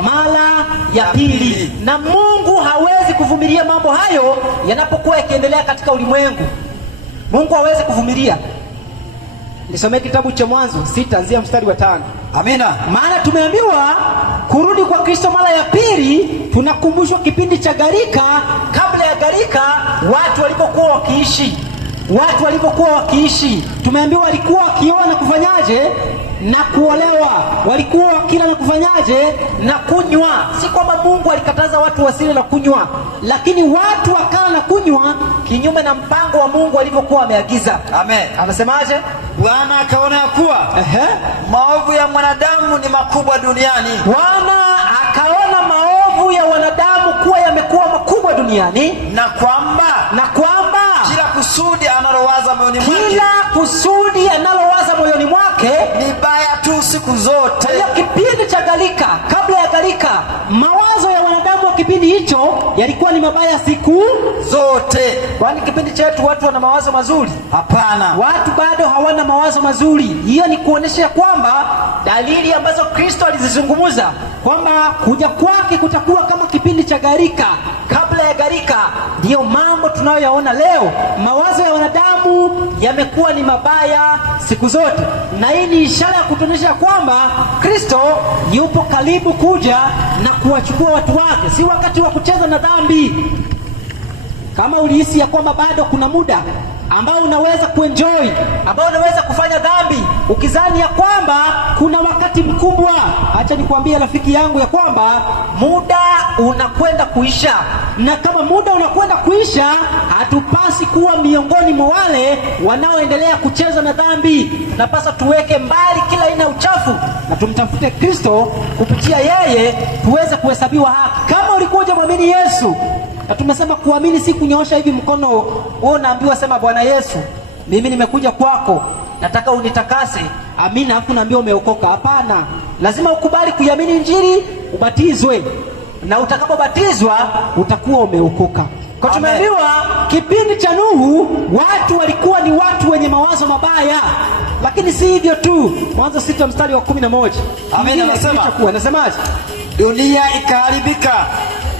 mara ya pili. Na Mungu hawezi kuvumilia mambo hayo yanapokuwa yakiendelea katika ulimwengu. Mungu hawezi kuvumilia. Nisomee kitabu cha Mwanzo 6 anzia mstari wa 5. Amina. Maana tumeambiwa kurudi kwa Kristo mara ya pili, tunakumbushwa kipindi cha gharika. Kabla ya gharika, watu walipokuwa wakiishi, tumeambiwa walikuwa wakioa na kufanyaje? Na kuolewa. Walikuwa wakila na kufanyaje? Na kunywa. Si kwamba Mungu alikataza watu wasile na kunywa, lakini watu wakala na kunywa kinyume na mpango wa Mungu alivyokuwa ameagiza. Amen. Anasemaje? Bwana akaona ya kuwa maovu ya mwanadamu ni makubwa duniani. Bwana akaona maovu ya wanadamu kuwa yamekuwa makubwa duniani, na kwamba kila kusudi analowaza moyoni mwake ni baya tu siku zote. Kwa kipindi cha gharika, kabla ya gharika, mawazo ya wanadamu wa kipindi hicho yalikuwa ni mabaya siku zote. Kwani kipindi chetu watu wana mawazo mazuri? Hapana. Watu bado hawana mawazo mazuri. Hiyo ni kuonesha kwamba dalili ambazo Kristo alizizungumza kwamba kuja kwake kutakuwa kama kipindi cha gharika. Kabla ya gharika, ndiyo mambo tunayoyaona leo. Mawazo ya wanadamu yamekuwa ni mabaya siku zote, na hii ni ishara ya kutuonyesha kwamba Kristo yupo karibu kuja na kuwachukua watu wake. Si wakati wa kucheza na dhambi. Kama ulihisi ya kwamba bado kuna muda ambao unaweza kuenjoy, ambao unaweza kufanya dhambi, ukizani ya kwamba kuna wakati mkubwa, acha nikwambie rafiki yangu ya kwamba muda unakwenda kuisha. Na kama muda unakwenda kuisha, hatupasi kuwa miongoni mwa wale wanaoendelea kucheza na dhambi. Tunapaswa tuweke mbali kila aina ya uchafu na tumtafute Kristo. Kupitia yeye tuweze kuhesabiwa haki. Kama ulikuja muamini Yesu, na tumesema kuamini si kunyoosha hivi mkono, wewe unaambiwa sema, Bwana Yesu, mimi nimekuja kwako, nataka unitakase. Amina, hapo unaambiwa umeokoka. Hapana, lazima ukubali kuiamini Injili, ubatizwe, na utakapobatizwa utakuwa umeokoka. Kwa tumeambiwa kipindi cha Nuhu watu walikuwa ni watu wenye mawazo mabaya, lakini si hivyo tu. Mwanzo 6 mstari wa 11. Amina, anasemaje? Dunia ikaharibika.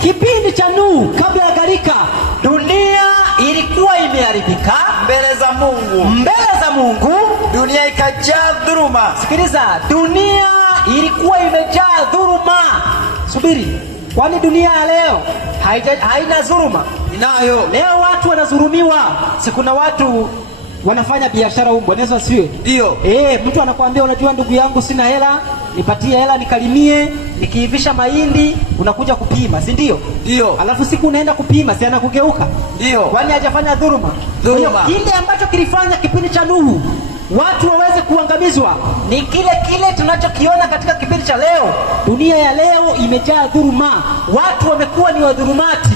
Kipindi cha Nuhu kabla ya gharika, dunia ilikuwa imeharibika mbele za Mungu. Dunia ikajaa dhuluma. Sikiliza, dunia ilikuwa imejaa dhuluma. Subiri, kwani dunia ya leo haina dhuluma? Inayo. Leo watu wanadhulumiwa. Si kuna watu wanafanya biashara huko. Bwana Yesu asifiwe. Ndio. Mtu anakuambia, unajua ndugu yangu, sina hela, nipatie hela nikalimie, nikiivisha mahindi unakuja kupima, si ndio? Ndio. Alafu siku unaenda kupima, si anakugeuka? Ndio. Kwani hajafanya dhuluma? Kile ambacho kilifanya kipindi cha Nuhu watu waweze kuangamizwa ni kile tunachokiona katika kipindi cha leo. Dunia ya leo imejaa dhuluma. Watu wamekuwa ni wadhulumati.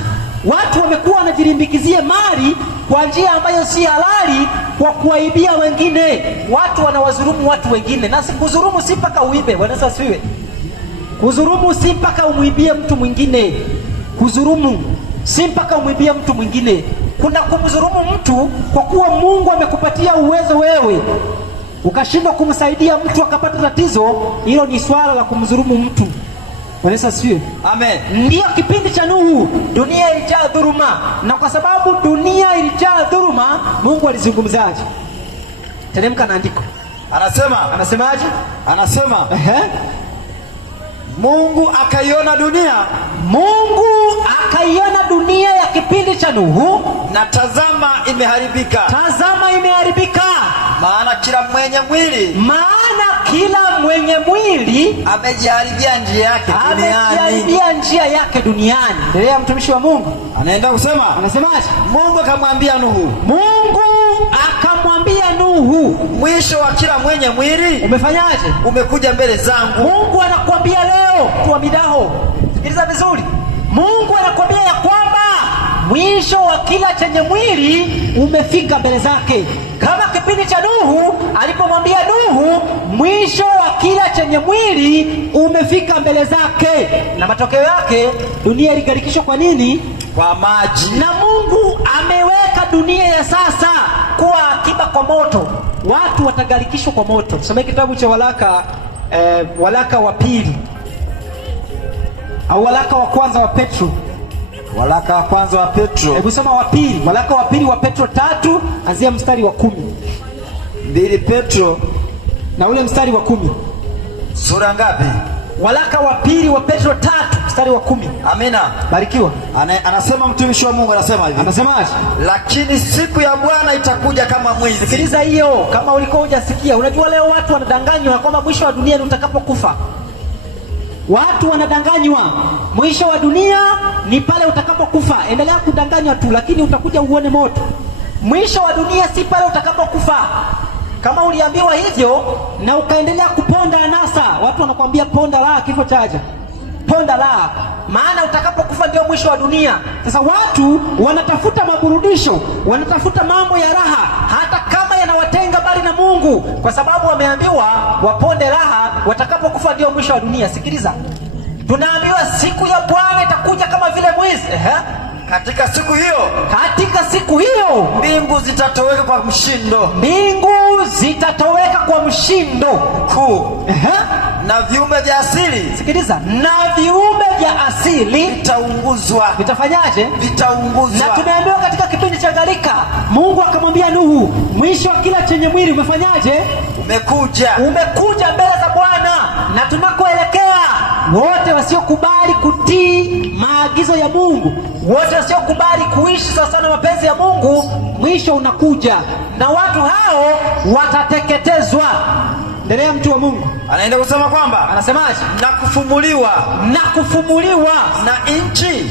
Watu wamekuwa wanajirimbikizia mali kwa njia ambayo si halali, kwa kuwaibia wengine. Watu wanawadhulumu watu wengine, na kudhulumu si mpaka uibe. Bwana Yesu asifiwe. Kudhulumu si mpaka umwibie mtu mwingine. Kudhulumu si mpaka umwibie mtu mwingine. Kuna kumdhulumu mtu kwa kuwa Mungu amekupatia uwezo wewe, ukashindwa kumsaidia mtu akapata tatizo, hilo ni swala la kumdhulumu mtu. Bwana Yesu asifiwe. Amen. Ndiyo kipindi cha Nuhu dunia ilijaa dhuluma, na kwa sababu dunia ilijaa dhuluma, Mungu alizungumzaje? Teremka na andiko. Anasemaje? Mungu akaiona dunia ya kipindi cha Nuhu, na tazama imeharibika. Maana kila mwenye mwili amejiharibia njia yake duniani. Ndio mtumishi wa Mungu anaenda kusema, anasemaje? Mungu akamwambia Nuhu, mwisho wa kila mwenye mwili umefanyaje? Umekuja mbele zangu. Mungu anakuambia leo, tuamidaho, sikiliza vizuri. Mungu anakuambia ya kwamba mwisho wa kila chenye mwili umefika mbele zake, kama kipindi cha Nuhu alipomwambia Nuhu mwisho wa kila chenye mwili umefika mbele zake, na matokeo yake dunia iligarikishwa. Kwa nini? Kwa maji. Na Mungu ameweka dunia ya sasa kuwa akiba kwa moto. Watu watagarikishwa kwa moto. Tusome kitabu cha waraka wa pili au waraka wa kwanza wa Petro. Waraka wa kwanza wa Petro. Hebu soma wa pili. Waraka wa pili wa Petro 3 anzia mstari wa 10. 2 Petro na ule mstari wa 10. Sura ngapi? Waraka wa pili wa Petro 3 mstari wa 10. Amina. Barikiwa. Anasema mtumishi wa Mungu anasema hivi. Anasemaje? Lakini siku ya Bwana itakuja kama mwizi. Sikiliza hiyo, kama ulikuwa hujasikia. Unajua leo watu wanadanganywa kwamba mwisho wa dunia ni utakapokufa. Watu wanadanganywa mwisho wa dunia ni pale utakapokufa. Endelea kudanganywa tu, lakini utakuja uone moto. Mwisho wa dunia si pale utakapokufa. Kama uliambiwa hivyo na ukaendelea kuponda anasa, watu wanakuambia ponda la kifo chaja, ponda la, maana utakapokufa ndio mwisho wa dunia. Sasa watu wanatafuta maburudisho, wanatafuta mambo ya raha, hata kama yanawatenga mbali na Mungu, kwa sababu wameambiwa waponde raha, watakapokufa ndio mwisho wa dunia. Sikiliza, tunaambiwa siku ya Bwana itakuja kama vile mwizi. Katika siku hiyo mbingu zitatoweka kwa mshindo mkuu. Na viumbe vya asili, sikiliza, na viumbe vya asili vitaunguzwa. Vitafanyaje? Vitaunguzwa. Na tumeambiwa katika kipindi cha gharika, Mungu akamwambia Nuhu, mwisho wa kila chenye mwili umefanyaje? Umekuja mbele za Bwana. Na tunakoelekea, wote wasiokubali kutii maagizo ya Mungu, wote wasiokubali kuishi sawa sana mapenzi ya Mungu, mwisho unakuja na watu hao watateketezwa. Endelea mtu wa Mungu. Anaenda kusema kwamba, anasemaje? Na kufumuliwa na nchi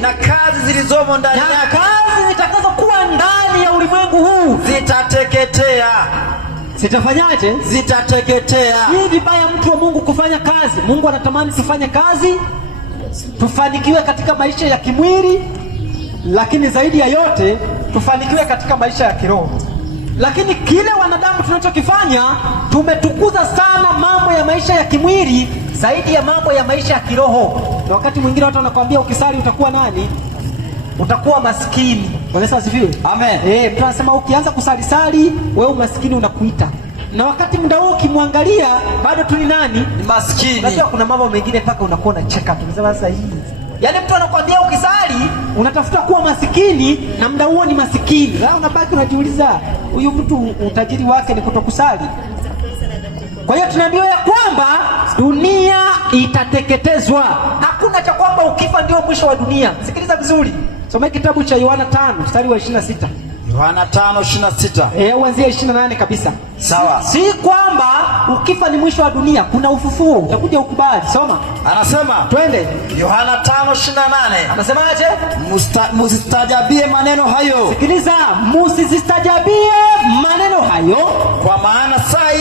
na kazi zilizomo ndani yake, na kazi zitakazokuwa ndani ya ulimwengu huu zitateketea. Zitafanyaje? Zitateketea. Hii vibaya mtu wa Mungu kufanya kazi. Mungu anatamani tufanye kazi, tufanikiwe katika maisha ya kimwili, lakini zaidi ya yote tufanikiwe katika maisha ya kiroho. Lakini kile wanadamu tunachokifanya, tumetukuza sana mambo ya maisha ya kimwili zaidi ya mambo ya maisha ya kiroho. Na wakati mwingine watu wanakuambia ukisali utakuwa nani? Utakuwa maskini. Bwana Yesu asifiwe. Amen. Mtu anasema ukianza kusali wewe umaskini unakuita. Na wakati muda huo ukimwangalia bado tu ni nani? Ni maskini. Unajua kuna mambo mengine paka unakuwa unacheka. Tunasema sasa hii. Yaani mtu anakuambia ukisali unatafuta kuwa masikini na muda huo ni masikini. Sasa unabaki unajiuliza, huyu mtu utajiri wake ni kutokusali. Kwa hiyo tunaambiwa ya kwamba dunia itateketezwa. Hakuna cha kwamba ukifa ndio mwisho wa dunia. Sikiliza vizuri. Soma kitabu cha Yohana 5 mstari wa 26. Yohana 5:26. Uanzie 28 kabisa. Sawa. Si kwamba ukifa ni mwisho wa dunia, kuna ufufuo, utakuja ukubali. Soma. Anasema, twende. Yohana 5:28. Anasemaje? Musistajabie maneno hayo. Sikiliza, musistajabie maneno hayo, kwa maana saa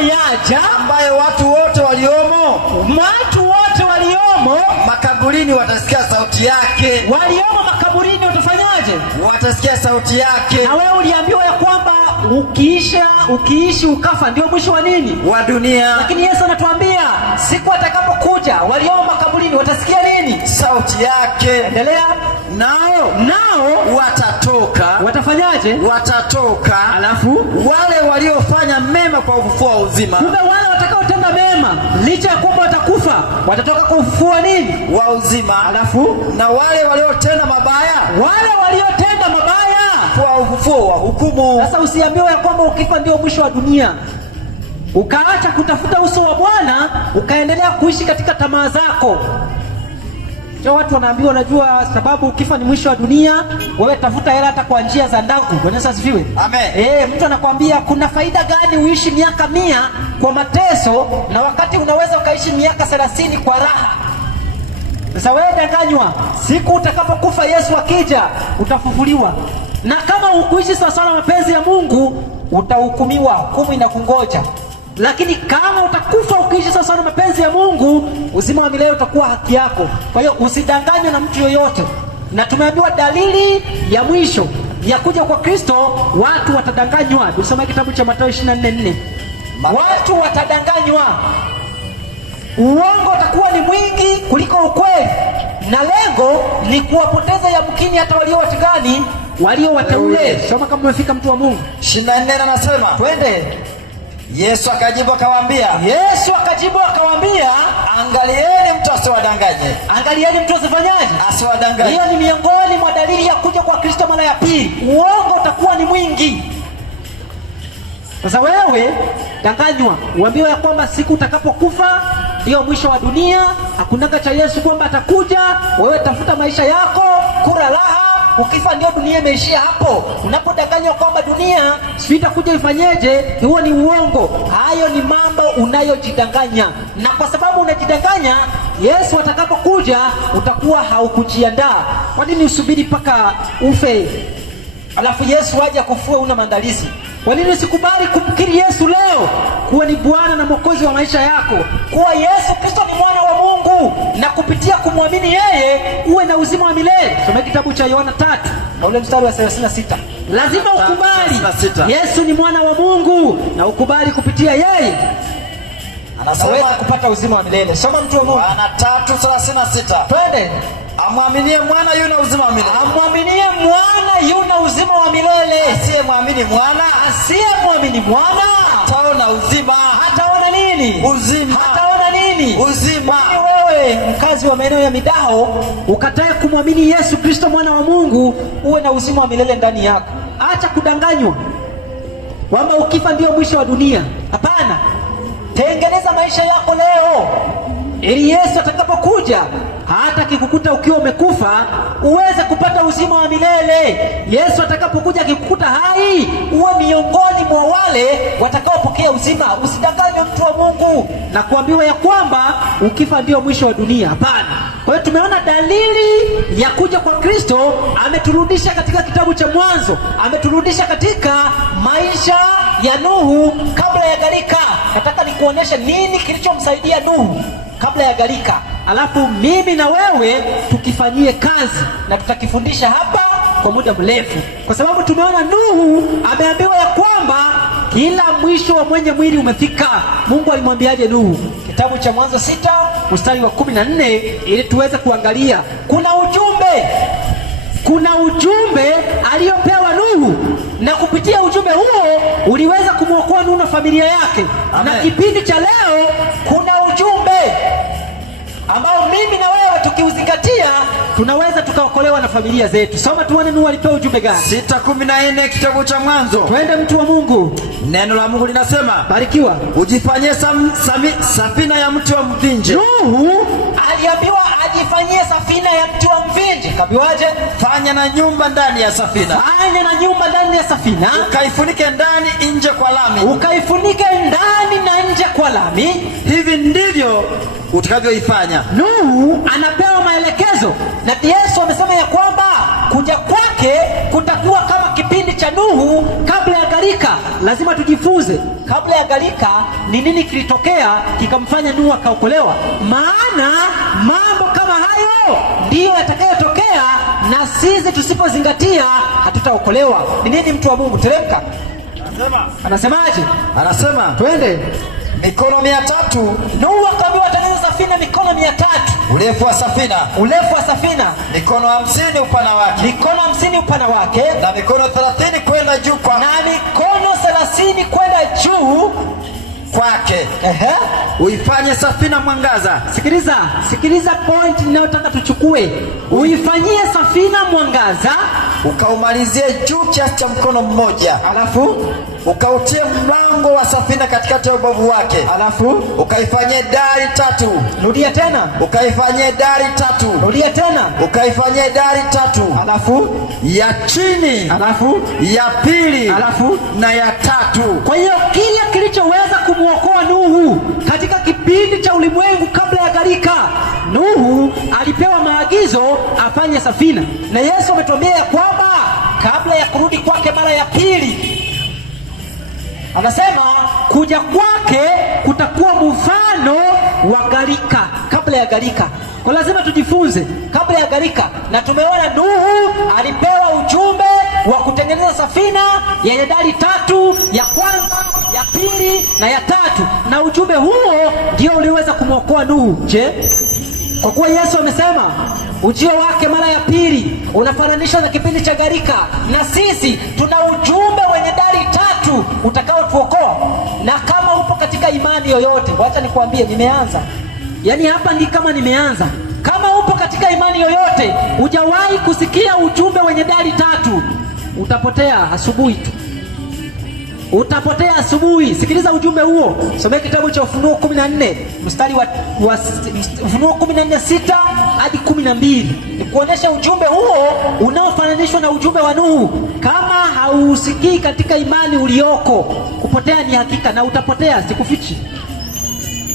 yaja ambayo watu wote waliomo makaburini makaburini watasikia sauti yake. Waliomo makaburini watafanyaje? Watasikia sauti yake. Na wewe uliambiwa ya kwamba ukiishi ukafa ndio mwisho wa nini? Wa dunia. Lakini Yesu anatuambia siku atakapokuja waliomo makaburini watasikia nini? Sauti yake. Endelea. Nao watatoka. Watafanyaje? Watatoka. Alafu wale waliofanya mema kwa ufufuo wa uzima. Kumbe wale watakaotenda mema licha ya kwamba watakufa watatoka kwa ufufuo wa nini? Wa uzima. Alafu na wale waliotenda mabaya, kwa ufufuo wa hukumu. Sasa usiambiwe ya kwamba ukifa ndio mwisho wa dunia, ukaacha kutafuta uso wa Bwana ukaendelea kuishi katika tamaa zako. Ndio watu wanaambiwa, unajua sababu ukifa ni mwisho wa dunia, wewe tafuta hela hata kwa njia za ndagu. Bwana Yesu asifiwe. Amen. Mtu anakuambia kuna faida gani uishi miaka 100 kwa mateso na wakati unaweza ukaishi miaka 30 kwa raha? Sasa wewe danganywa, siku utakapokufa Yesu akija utafufuliwa. Na kama ukuishi sawasawa na mapenzi ya Mungu utahukumiwa, hukumu inakungoja. Lakini kama utakufa ukiishi sawasawa na mapenzi ya Mungu, uzima wa milele utakuwa haki yako. Kwa hiyo usidanganywe na mtu yoyote. Na tumeambiwa dalili ya mwisho ya kuja kwa Kristo, watu watadanganywa. Tusome kitabu cha Mathayo 24:4. Watu watadanganywa. Uongo utakuwa ni mwingi kuliko ukweli, na lengo ni kuwapoteza yamkini hata walio watigani, walio wateule. Soma kama umefika, mtu wa Mungu. 24 anasema, twende. Yesu akajibu akawaambia, angalieni mtu asiwadanganye. Angalieni mtu asifanyaje? Asiwadanganye. Hiyo ni miongoni mwa dalili ya kuja kwa Kristo mara ya pili. Uongo utakuwa ni mwingi. Sasa wewe danganywa, uambiwe ya kwamba siku utakapokufa ndio mwisho wa dunia, hakunanga cha Yesu kwamba atakuja. Wewe tafuta maisha yako, kula raha, ukifa ndio dunia imeishia hapo. Unapodanganywa kwamba dunia si itakuja ifanyeje, huo ni uongo. Hayo ni mambo unayojidanganya, na kwa sababu unajidanganya, Yesu atakapokuja utakuwa haukujiandaa. Kwa nini usubiri mpaka ufe alafu Yesu aje akufue una maandalizi? Kwa nini usikubali kumkiri Yesu leo kuwa ni Bwana na Mwokozi wa maisha yako, kuwa Yesu Kristo ni mwana wa Mungu, na kupitia kumwamini yeye uwe na uzima wa milele? Soma kitabu cha Yohana 3 na ule mstari wa 36. Lazima ukubali Yesu ni mwana wa Mungu na ukubali kupitia yeye anaweza kupata uzima wa milele. Soma mtu wa Mungu. Yohana 3:36. Twende. Amwaminie mwana yuna uzima wa milele. Amwaminie mwana yuna uzima wa milele. Asiyemwamini mwana hataona uzima. Hataona nini? Uzima. Hataona nini? Uzima. Wewe mkazi wa maeneo ya Midaho ukatae kumwamini Yesu Kristo mwana wa Mungu, uwe na uzima wa milele ndani yako. Acha kudanganywa kwamba ukifa ndio mwisho wa dunia. Hapana. Tengeneza maisha yako leo ili Yesu atakapokuja, hata kikukuta ukiwa umekufa, uweze kupata uzima wa milele. Yesu atakapokuja akikukuta hai, uwe miongoni mwa wale watakaopokea uzima. Usidanganywe mtu wa Mungu na kuambiwa ya kwamba ukifa ndio mwisho wa dunia. Hapana. Kwa hiyo tumeona dalili ya kuja kwa Kristo. Ameturudisha katika kitabu cha Mwanzo, ameturudisha katika maisha ya Nuhu kabla ya gharika. Nataka nikuoneshe nini kilichomsaidia Nuhu kabla ya gharika, alafu mimi na wewe tukifanyie kazi, na tutakifundisha hapa kwa muda mrefu, kwa sababu tumeona Nuhu ameambiwa ya kwamba kila mwisho wa mwenye mwili umefika. Mungu alimwambiaje Nuhu? Kitabu cha Mwanzo 6 mstari wa 14, ili tuweze kuangalia. Kuna ujumbe aliyopewa Nuhu, na kupitia ujumbe huo uliweza kumwokoa Nuhu na familia yake. Amen. Na kipindi cha leo kuna ujumbe ambao mimi na wewe tukiuzingatia tunaweza tukaokolewa na familia zetu. Soma tuone Nuhu alipewa ujumbe gani. 6:14 kitabu cha Mwanzo. Twende mtu wa Mungu. Neno la Mungu linasema, barikiwa, ujifanyie safina ya mti wa mvinje. Nuhu aliambiwa ajifanyie safina ya mti wa mvinje. Kabiwaje? Fanya na nyumba ndani ya safina. Fanya na nyumba ndani ya safina. Ukaifunike ndani nje kwa lami. Ukaifunike ndani na nje kwa lami. Hivi ndivyo utakavyoifanya. Nuhu anapewa maelekezo, na Yesu amesema ya kwamba kuja kwake kutakuwa kama kipindi cha Nuhu kabla ya gharika. Lazima tujifunze kabla ya gharika ni nini kilitokea kikamfanya Nuhu akaokolewa, maana mambo kama haya Hayo ndiyo yatakayotokea, na sisi tusipozingatia hatutaokolewa. Ni nini mtu wa Mungu? Teremka. Anasemaje? Anasema twende. Mikono 300. Nuhu akaambiwa tengeneza safina mikono 300. Urefu wa safina mikono 50 upana wake. Mikono 50 upana wake. Na mikono 30 kwenda juu kwa. Na mikono 30 kwenda juu kwake. Uifanye safina mwangaza. Sikiliza point ninayotaka tuchukue. Uifanyie safina mwangaza, ukaumalizie juu kiasi cha mkono mmoja. Alafu ukautie mlango wa safina katikati ya ubavu wake. Alafu ukaifanyie dari 3. Rudia tena. Ukaifanyie dari 3. Rudia tena. Ukaifanyie dari 3. Alafu ya chini. Alafu ya pili. Alafu na ya 3. Kwa hiyo kile kilichoweza kumuokoa Nuhu katika kipindi cha ulimwengu kabla ya gharika, Nuhu alipewa maagizo afanye safina, na Yesu ametuambia ya kwamba kabla ya kurudi kwake mara ya pili, anasema kuja kwake kutakuwa mfano wa gharika, kabla ya gharika. Kwa lazima tujifunze kabla ya gharika, na tumeona Nuhu alipewa ujumbe wa kutengeneza safina yenye dari 3, ya kwanza, ya pili na ya 3, na ujumbe huo ndio uliweza kumwokoa Nuhu. Je, kwa kuwa Yesu amesema ujio wake mara ya pili unafananishwa na kipindi cha gharika, na sisi tuna ujumbe wenye dari 3 utakao tuokoa. Na kama upo katika imani yoyote, wacha nikwambie, nimeanza yaani hapa ndi kama nimeanza. Kama upo katika imani yoyote, hujawahi kusikia ujumbe wenye dari 3, utapotea asubuhi tu, utapotea asubuhi. Sikiliza ujumbe huo, somea kitabu cha Ufunuo 14 mstari wa Ufunuo 14:6 hadi 12, ni kuonesha ujumbe huo unaofananishwa na ujumbe wa Nuhu. Kama hausikii katika imani ulioko, kupotea ni hakika, na utapotea, sikufichi.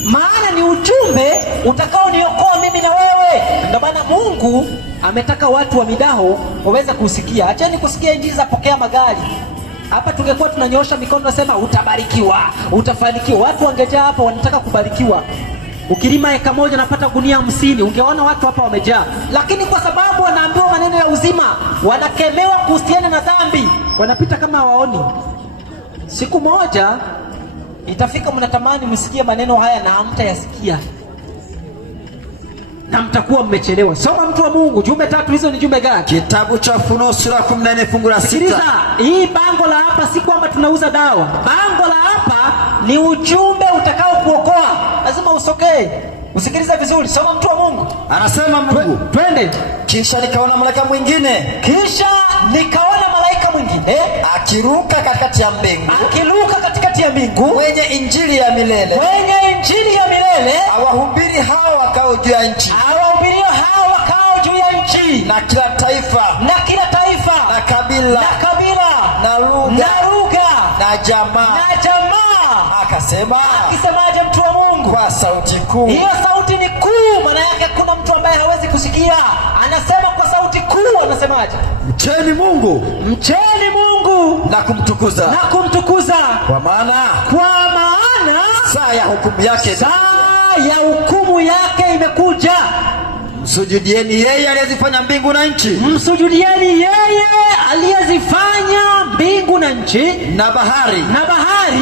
Maana ni ujumbe utakao niokoa mimi na wewe. Ndio maana Mungu ametaka watu wa midaho waweze kusikia. Acheni kusikia injili za pokea magari. Hapa tungekuwa tunanyoosha mikono nasema utabarikiwa, utafanikiwa. Watu wangejaa hapa wanataka kubarikiwa. Ukilima eka moja unapata gunia 50, ungeona watu hapa wamejaa. Lakini kwa sababu wanaambiwa maneno ya uzima, wanakemewa kuhusiana na dhambi, wanapita kama hawaoni. Siku moja itafika mnatamani msikie maneno haya na hamtayasikia, na mtakuwa mmechelewa. Soma mtu wa Mungu, jumbe 3 hizo ni jumbe gani? Kitabu cha Ufunuo sura 14 fungu la 6. Sikiliza, hii bango la hapa si kwamba tunauza dawa. Bango la hapa ni ujumbe utakao kuokoa. Lazima usokee, usikilize vizuri. Soma mtu wa Mungu. Anasema Mungu, twende. Kisha nikaona malaika mwingine akiruka katikati ya mbingu, mwenye injili ya milele, awahubiri hao wakao juu ya nchi, na kila taifa, na kabila, na lugha, na jamaa. Akisemaje mtu wa Mungu? Kwa sauti kuu. Hiyo sauti ni kuu, maana yake kuna mtu ambaye hawezi kusikia. Anasema kwa sauti kuu, anasemaje? Mcheni Mungu na kumtukuza, kwa maana saa ya hukumu yake imekuja. Msujudieni yeye aliyezifanya mbingu na nchi. Na bahari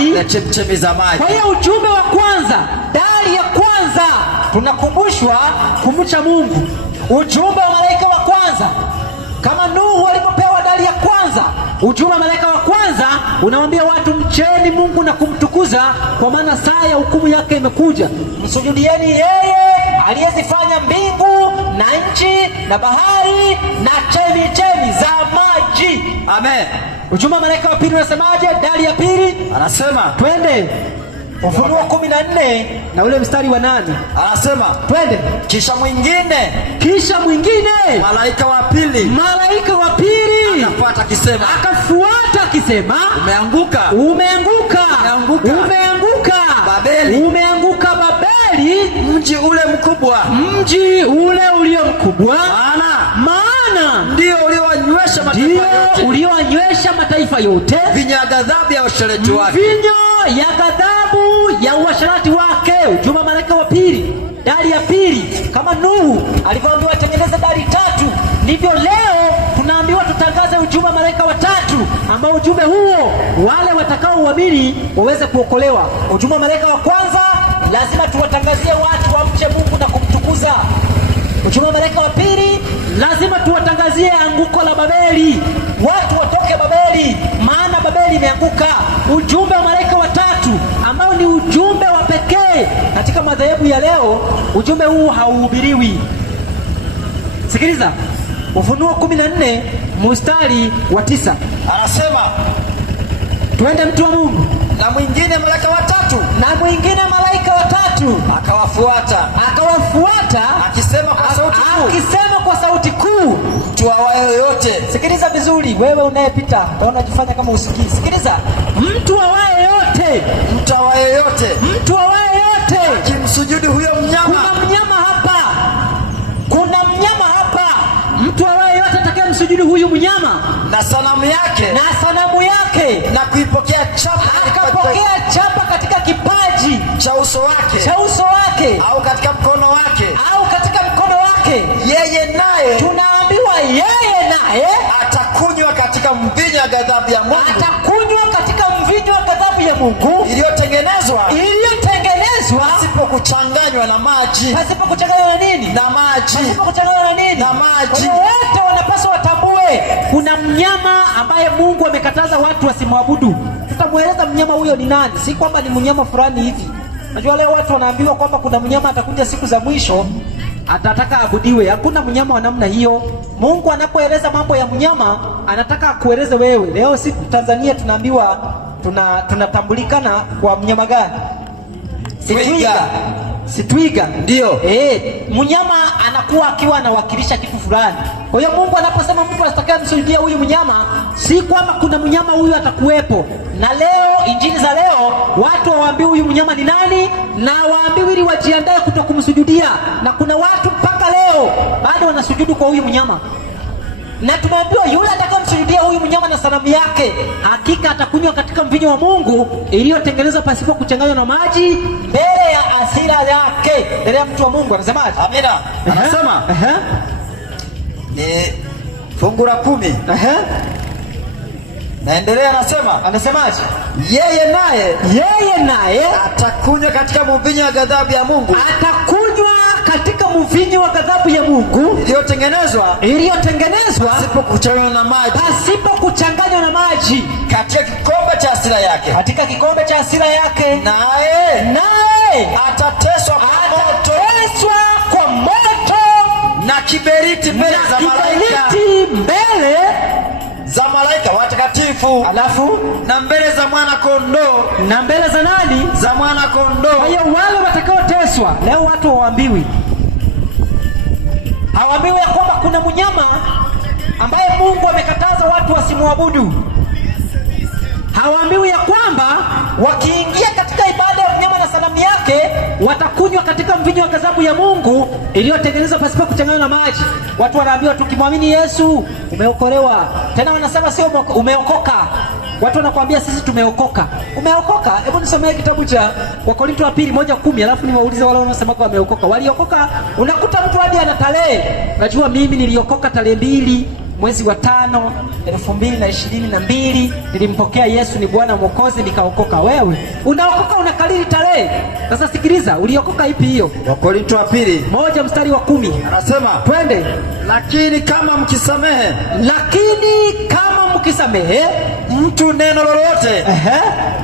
na chemchemi za maji. Kwa hiyo ujumbe wa kwanza, dari ya kwanza, tunakumbushwa kumcha Mungu. Ujumbe wa malaika wa kwanza, kama Nuhu alipopewa dari ya kwanza, ujumbe wa malaika wa kwanza unawambia watu mcheni Mungu na kumtukuza, kwa maana saa ya hukumu yake imekuja. Msujudieni yeye aliyezifanya mbingu na nchi na bahari na chemchemi za maji. Amen. Ujumbe wa malaika wa pili unasemaje? Dari ya pili anasema twende Ufunuo 14 na ule mstari wa 8. Anasema twende. Kisha mwingine malaika wa pili akafuata akisema, umeanguka Babeli, mji ule ulio mkubwa, maana ndio ulioanywesha mataifa yote vinyo ya ghadhabu ya uasherati wake. Ujumbe malaika wa pili. dari ya pili. Kama Nuhu alivyoambiwa atengeneze dari 3, ndivyo leo tunaambiwa tutangaze ujumbe wa malaika watatu, ambao ujumbe huo wale watakao uamini waweze kuokolewa. Ujumbe wa malaika wa kwanza, lazima tuwatangazie watu wamche Mungu na kumtukuza. Ujumbe wa malaika wa pili, lazima tuwatangazie anguko la Babeli, watu watoke Babeli, maana Babeli imeanguka. Ujumbe wa malaika wa tatu, ambao ni ujumbe wa pekee katika madhehebu ya leo, ujumbe huu hauhubiriwi. Sikiliza, Ufunuo 14 mstari wa 9 anasema, twende mtu wa Mungu. Na mwingine malaika watatu akawafuata akisema kwa sauti kuu, mtu awaye yoyote. Sikiliza vizuri, wewe unayepita utaona jifanya kama usikii. Sikiliza, mtu awaye yote, mtu awaye yote akimsujudu huyo mnyama. Kuna mnyama hapa. Mtu awaye yote atakayemsujudu huyu mnyama na sanamu yake na kuipokea chapa, akapokea chapa katika kipaji cha uso wake au katika mkono wake, yeye naye, tunaambiwa yeye naye atakunywa katika mvinyo wa ghadhabu ya Mungu, iliyotengenezwa pasipo kuchanganywa na maji. Na maji. Wote wanapaswa watambue kuna mnyama ambaye Mungu amekataza watu wasimwabudu. Tutamueleza mnyama huyo ni nani, si kwamba ni mnyama fulani hivi. Najua leo watu wanaambiwa kwamba kuna mnyama atakuja siku za mwisho atataka abudiwe. Hakuna mnyama wa namna hiyo. Mungu anapoeleza mambo ya mnyama anataka akueleze wewe. Leo siku Tanzania tunaambiwa tunatambulikana kwa mnyama gani? Twiga. Ndio. Mnyama anakuwa akiwa anawakilisha kitu fulani. Kwa hiyo Mungu anaposema mtu atakayemsujudia huyu mnyama, si kwamba kuna mnyama huyu atakuwepo. Na leo injili za leo watu hawaambiwi huyu mnyama ni nani, na waambiwi ili wajiandae kutokumsujudia. Na kuna watu mpaka leo bado wanasujudu kwa huyu mnyama. Na tumeambiwa yule atakayemsujudia huyu mnyama na sanamu yake, hakika atakunywa katika mvinyo wa Mungu iliyotengenezwa pasipo kuchanganywa na maji, mbele ya hasira yake. Mbele ya mtu wa Mungu. Anasemaje? Amina. Anasema ni fungu la 10. Naendelea, anasemaje? Yeye naye atakunywa katika mvinyo wa ghadhabu ya Mungu, iliyotengenezwa pasipo kuchanganywa na maji, katika kikombe cha hasira yake, naye atateswa kwa moto na kiberiti mbele za malaika watakatifu, alafu na mbele za mwana kondoo. Na mbele za nani? Za mwana kondoo. Kwa hiyo wale watakaoteswa leo, watu hawaambiwi ya kwamba kuna mnyama ambaye Mungu amekataza watu wasimwabudu. Hawaambiwi ya kwamba wakiingia katika ibada ya mnyama na sanamu yake watakunywa katika mvinyo wa ghadhabu ya Mungu iliyotengenezwa pasipo kuchanganywa na maji. Watu wanaambiwa tukimwamini Yesu umeokolewa. Tena wanasema sio umeokoka. Watu wanakuambia sisi tumeokoka. Umeokoka? Hebu nisomee kitabu cha Wakorintho wa pili 1:10, alafu niwaulize wale wanaosema kwa wameokoka. Waliokoka, unakuta mtu hadi ana tarehe. Unajua mimi niliokoka tarehe 2 mwezi wa 5 2022, nilimpokea Yesu ni Bwana Mwokozi nikaokoka. Wewe unaokoka unakalili tarehe. Sasa sikiliza, uliokoka ipi hiyo? Wakorintho wa pili 1 mstari wa 10. Anasema, twende, lakini kama mkisamehe mtu neno lolote,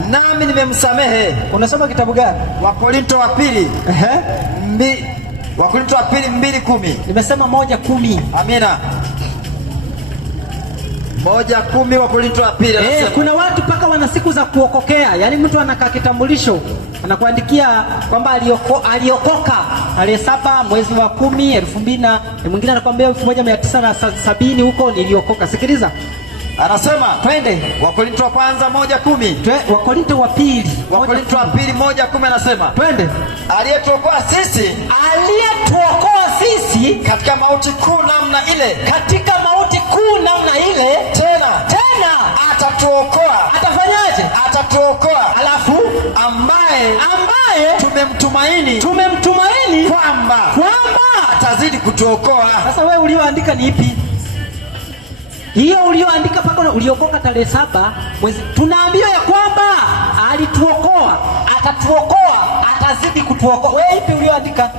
nami nimemsamehe. Unasoma kitabu gani? Wakorintho wa pili. Wakorintho wa pili 2:10. Nimesema 1:10. Amina. 1:10 Wakorintho wa pili. Kuna watu paka wana siku za kuokokea. Yaani mtu anakaa kitambulisho, anakuandikia kwamba aliokoka tarehe 7 mwezi wa 10 2000, na mwingine anakuambia 1970 huko niliokoka. Sikiliza. Anasema, twende Wakorintho wa kwanza 1:10. Wakorintho wa pili 1:10 anasema, twende, aliyetuokoa sisi katika mauti kuu namna ile, katika mauti kuu mkuu namna ile, tena atatuokoa. Atafanyaje? Atatuokoa. Alafu ambaye tumemtumaini kwamba atazidi kutuokoa. Sasa wewe ulioandika ni ipi? Hiyo ulioandika pako uliokoka tarehe 7 mwezi, tunaambiwa ya kwamba alituokoa, atatuokoa, atazidi kutuokoa. Wewe ipi ulioandika?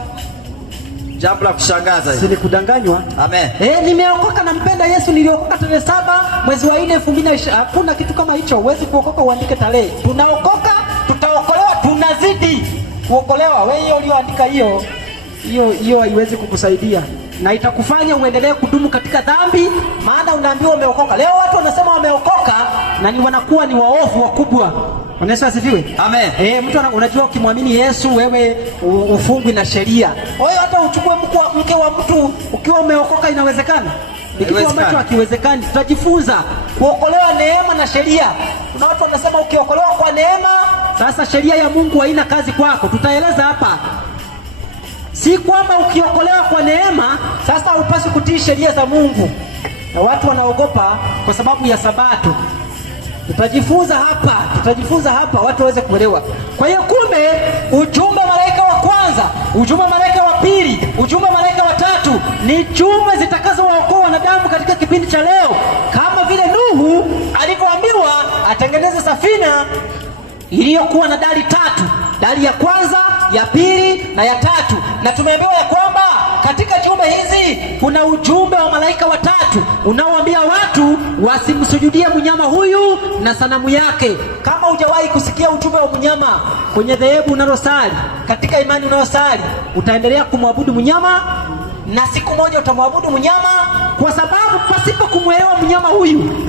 Jambo la kushangaza hili. Si kudanganywa. Amen. Nimeokoka, nampenda Yesu, niliokoka tarehe 7 mwezi wa 4 2020. Hakuna kitu kama hicho. Huwezi kuokoka uandike tarehe. Tunaokoka, tutaokolewa, tunazidi kuokolewa. Wewe hiyo ulioandika hiyo haiwezi kukusaidia na itakufanya uendelee kudumu katika dhambi, maana unaambiwa umeokoka. Leo watu wanasema wameokoka na wanakuwa ni waovu wakubwa. Yesu asifiwe. Amen. Mtu unajua ukimwamini Yesu wewe ufungwi na sheria. Kwa hiyo hata uchukue mke wa mtu ukiwa umeokoka inawezekana? Ni kitu ambacho hakiwezekani. Tutajifunza kuokolewa neema na sheria. Kuna watu wanasema ukiokolewa kwa neema, sasa sheria ya Mungu haina kazi kwako. Tutaeleza hapa. Si kwamba ukiokolewa kwa neema sasa hupaswi kutii sheria za Mungu. Na watu wanaogopa kwa sababu ya Sabato. Tutajifunza hapa watu waweze kuelewa. Kwa hiyo kumbe ujumbe malaika wa kwanza, ujumbe malaika wa pili, ujumbe malaika wa tatu ni jumbe zitakazowaokoa wanadamu katika kipindi cha leo, kama vile Nuhu alivyoambiwa atengeneze safina iliyokuwa na dari 3. Dari ya kwanza, ya pili na ya tatu. Na tumeambiwa ya kwamba katika jumbe hizi kuna ujumbe wa malaika watatu unaoambia watu wasimsujudie mnyama huyu na sanamu yake. Kama hujawahi kusikia ujumbe wa mnyama kwenye dhehebu unalosali, katika imani unayosali, utaendelea kumwabudu mnyama na siku moja utamwabudu mnyama, kwa sababu pasipo kumwelewa mnyama huyu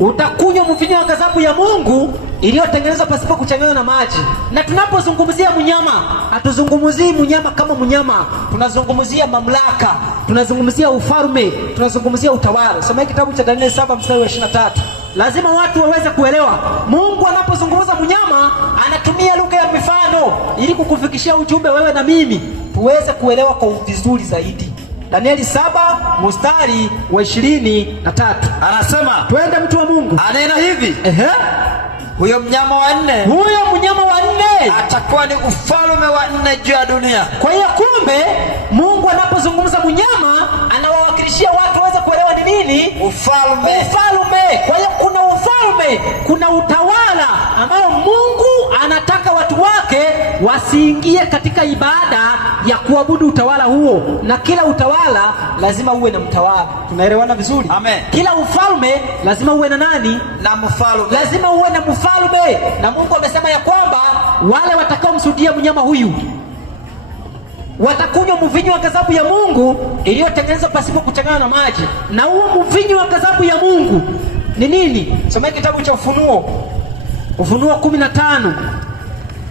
utakunywa mvinyo wa ghadhabu ya Mungu iliyotengenezwa pasipo kuchanganywa na maji. Na tunapozungumzia mnyama, hatuzungumzii mnyama kama mnyama, tunazungumzia mamlaka, tunazungumzia ufalme, tunazungumzia utawala. Soma kitabu cha Danieli 7 mstari wa 23. Lazima watu waweze kuelewa Mungu anapozungumza mnyama anatumia lugha ya mifano ili kukufikishia ujumbe wewe na mimi tuweze kuelewa kwa vizuri zaidi. Danieli 7 mstari wa 23. Anasema, twende mtu wa Mungu. Anena hivi. Huyo mnyama wa 4. Huyo mnyama wa 4 atakuwa ni ufalme wa 4 juu ya dunia. Kwa hiyo kumbe Mungu anapozungumza mnyama anawawakilishia watu waweze kuelewa ni nini? Ufalme. Kwa hiyo kuna ufalme, kuna utawala ambao Mungu anataka watu wake wasiingie katika ibada ya kuabudu utawala huo. Na kila utawala lazima uwe na mtawala. Tunaelewana vizuri? Amen. Kila ufalme lazima uwe na nani? Na mfalme. Lazima uwe na mfalme. Na Mungu amesema ya kwamba wale watakaomsujudia mnyama huyu watakunywa mvinyo wa ghadhabu ya Mungu iliyotengenezwa pasipo kuchanganywa na maji. Na huo mvinyo wa ghadhabu ya Mungu ni nini? Soma kitabu cha Ufunuo 15.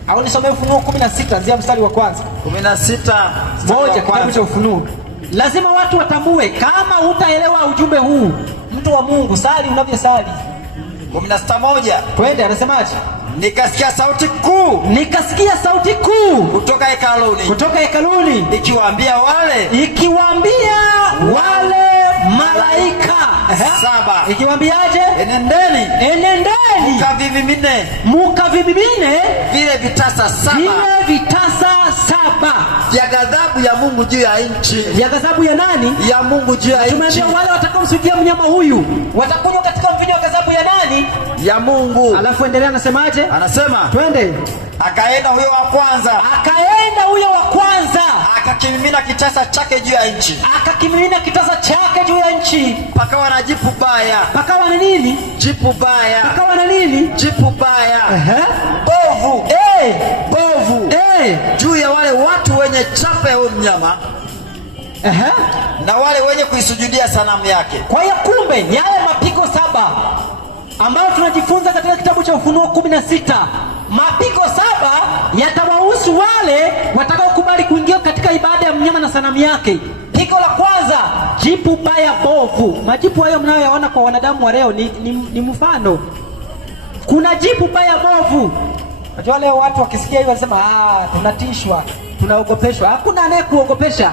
Au nisome Ufunuo 16 anzia mstari wa kwanza. 16 moja, kitabu cha Ufunuo. Lazima watu watambue, kama hutaelewa ujumbe huu, mtu wa Mungu, sali unavyosali. 16:1. Twende, anasemaje? Nikasikia sauti kuu kutoka hekaluni ikiwaambia wale malaika 7. Ikiwaambiaje? Enendeni mukavimimine vile vitasa 7 vya ghadhabu ya Mungu juu ya nchi. Vya ghadhabu ya nani? Ya Mungu juu ya nchi. Tumeambia wale watakaomsujudia mnyama huyu watakunywa katika mvinyo wa ghadhabu ya nani? Ya Mungu. Alafu endelea, anasemaje? Anasema, twende. Akaenda huyo wa kwanza akakimimina kitasa chake juu ya nchi. Pakawa na jipu baya. Pakawa na nini? Jipu baya. Pakawa na nini? Jipu baya. Bovu. Juu ya wale watu wenye chapa ya huyo mnyama. Na wale wenye kuisujudia sanamu yake. Kwa hiyo kumbe yale mapigo 7 ambayo tunajifunza katika kitabu cha Ufunuo 16, mapigo 7 yatawahusu wale watakaokubali kuingia katika ibada ya mnyama na sanamu yake. Pigo la kwanza, jipu baya bovu. Majipu hayo mnayoyaona kwa wanadamu wa leo ni mfano. Kuna jipu baya bovu. Unajua leo watu wakisikia hivyo wanasema tunatishwa, tunaogopeshwa. Hakuna anayekuogopesha.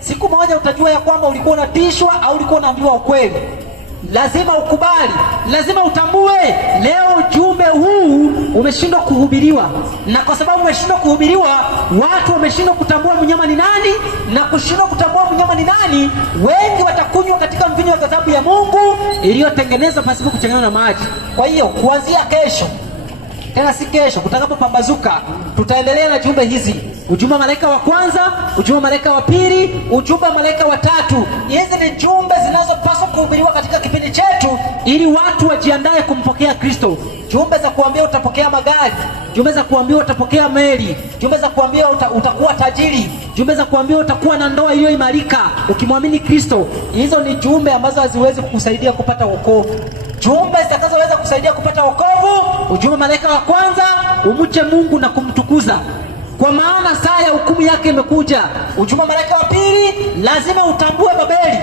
Siku moja utajua ya kwamba ulikuwa unatishwa au ulikuwa unaambiwa ukweli. Lazima ukubali, lazima utambue leo ujumbe huu umeshindwa kuhubiriwa, na kwa sababu umeshindwa kuhubiriwa, watu wameshindwa kutambua mnyama ni nani, na kushindwa kutambua mnyama ni nani, wengi watakunywa katika mvinyo wa ghadhabu ya Mungu iliyotengenezwa pasipo kuchanganywa na maji. Kwa hiyo kuanzia kesho, tena si kesho, kutakapopambazuka, tutaendelea na jumbe hizi: ujumbe wa malaika wa kwanza, ujumbe wa malaika wa pili, ujumbe wa malaika wa tatu. Hizi ni jumbe zinazopaswa kuhubiriwa katika kipindi chetu ili watu wajiandae kumpokea Kristo. Jumbe za kuambia utapokea magari, jumbe za kuambia utapokea meli, jumbe za kuambia utakuwa tajiri, jumbe za kuambia utakuwa na ndoa iliyoimarika ukimwamini Kristo. Hizo ni jumbe ambazo haziwezi kukusaidia kupata wokovu. Jumbe zitakazoweza kusaidia kupata wokovu: ujumbe malaika wa kwanza, umche Mungu na kumtukuza, kwa maana saa ya hukumu yake imekuja. Ujumbe malaika wa pili, lazima utambue Babeli,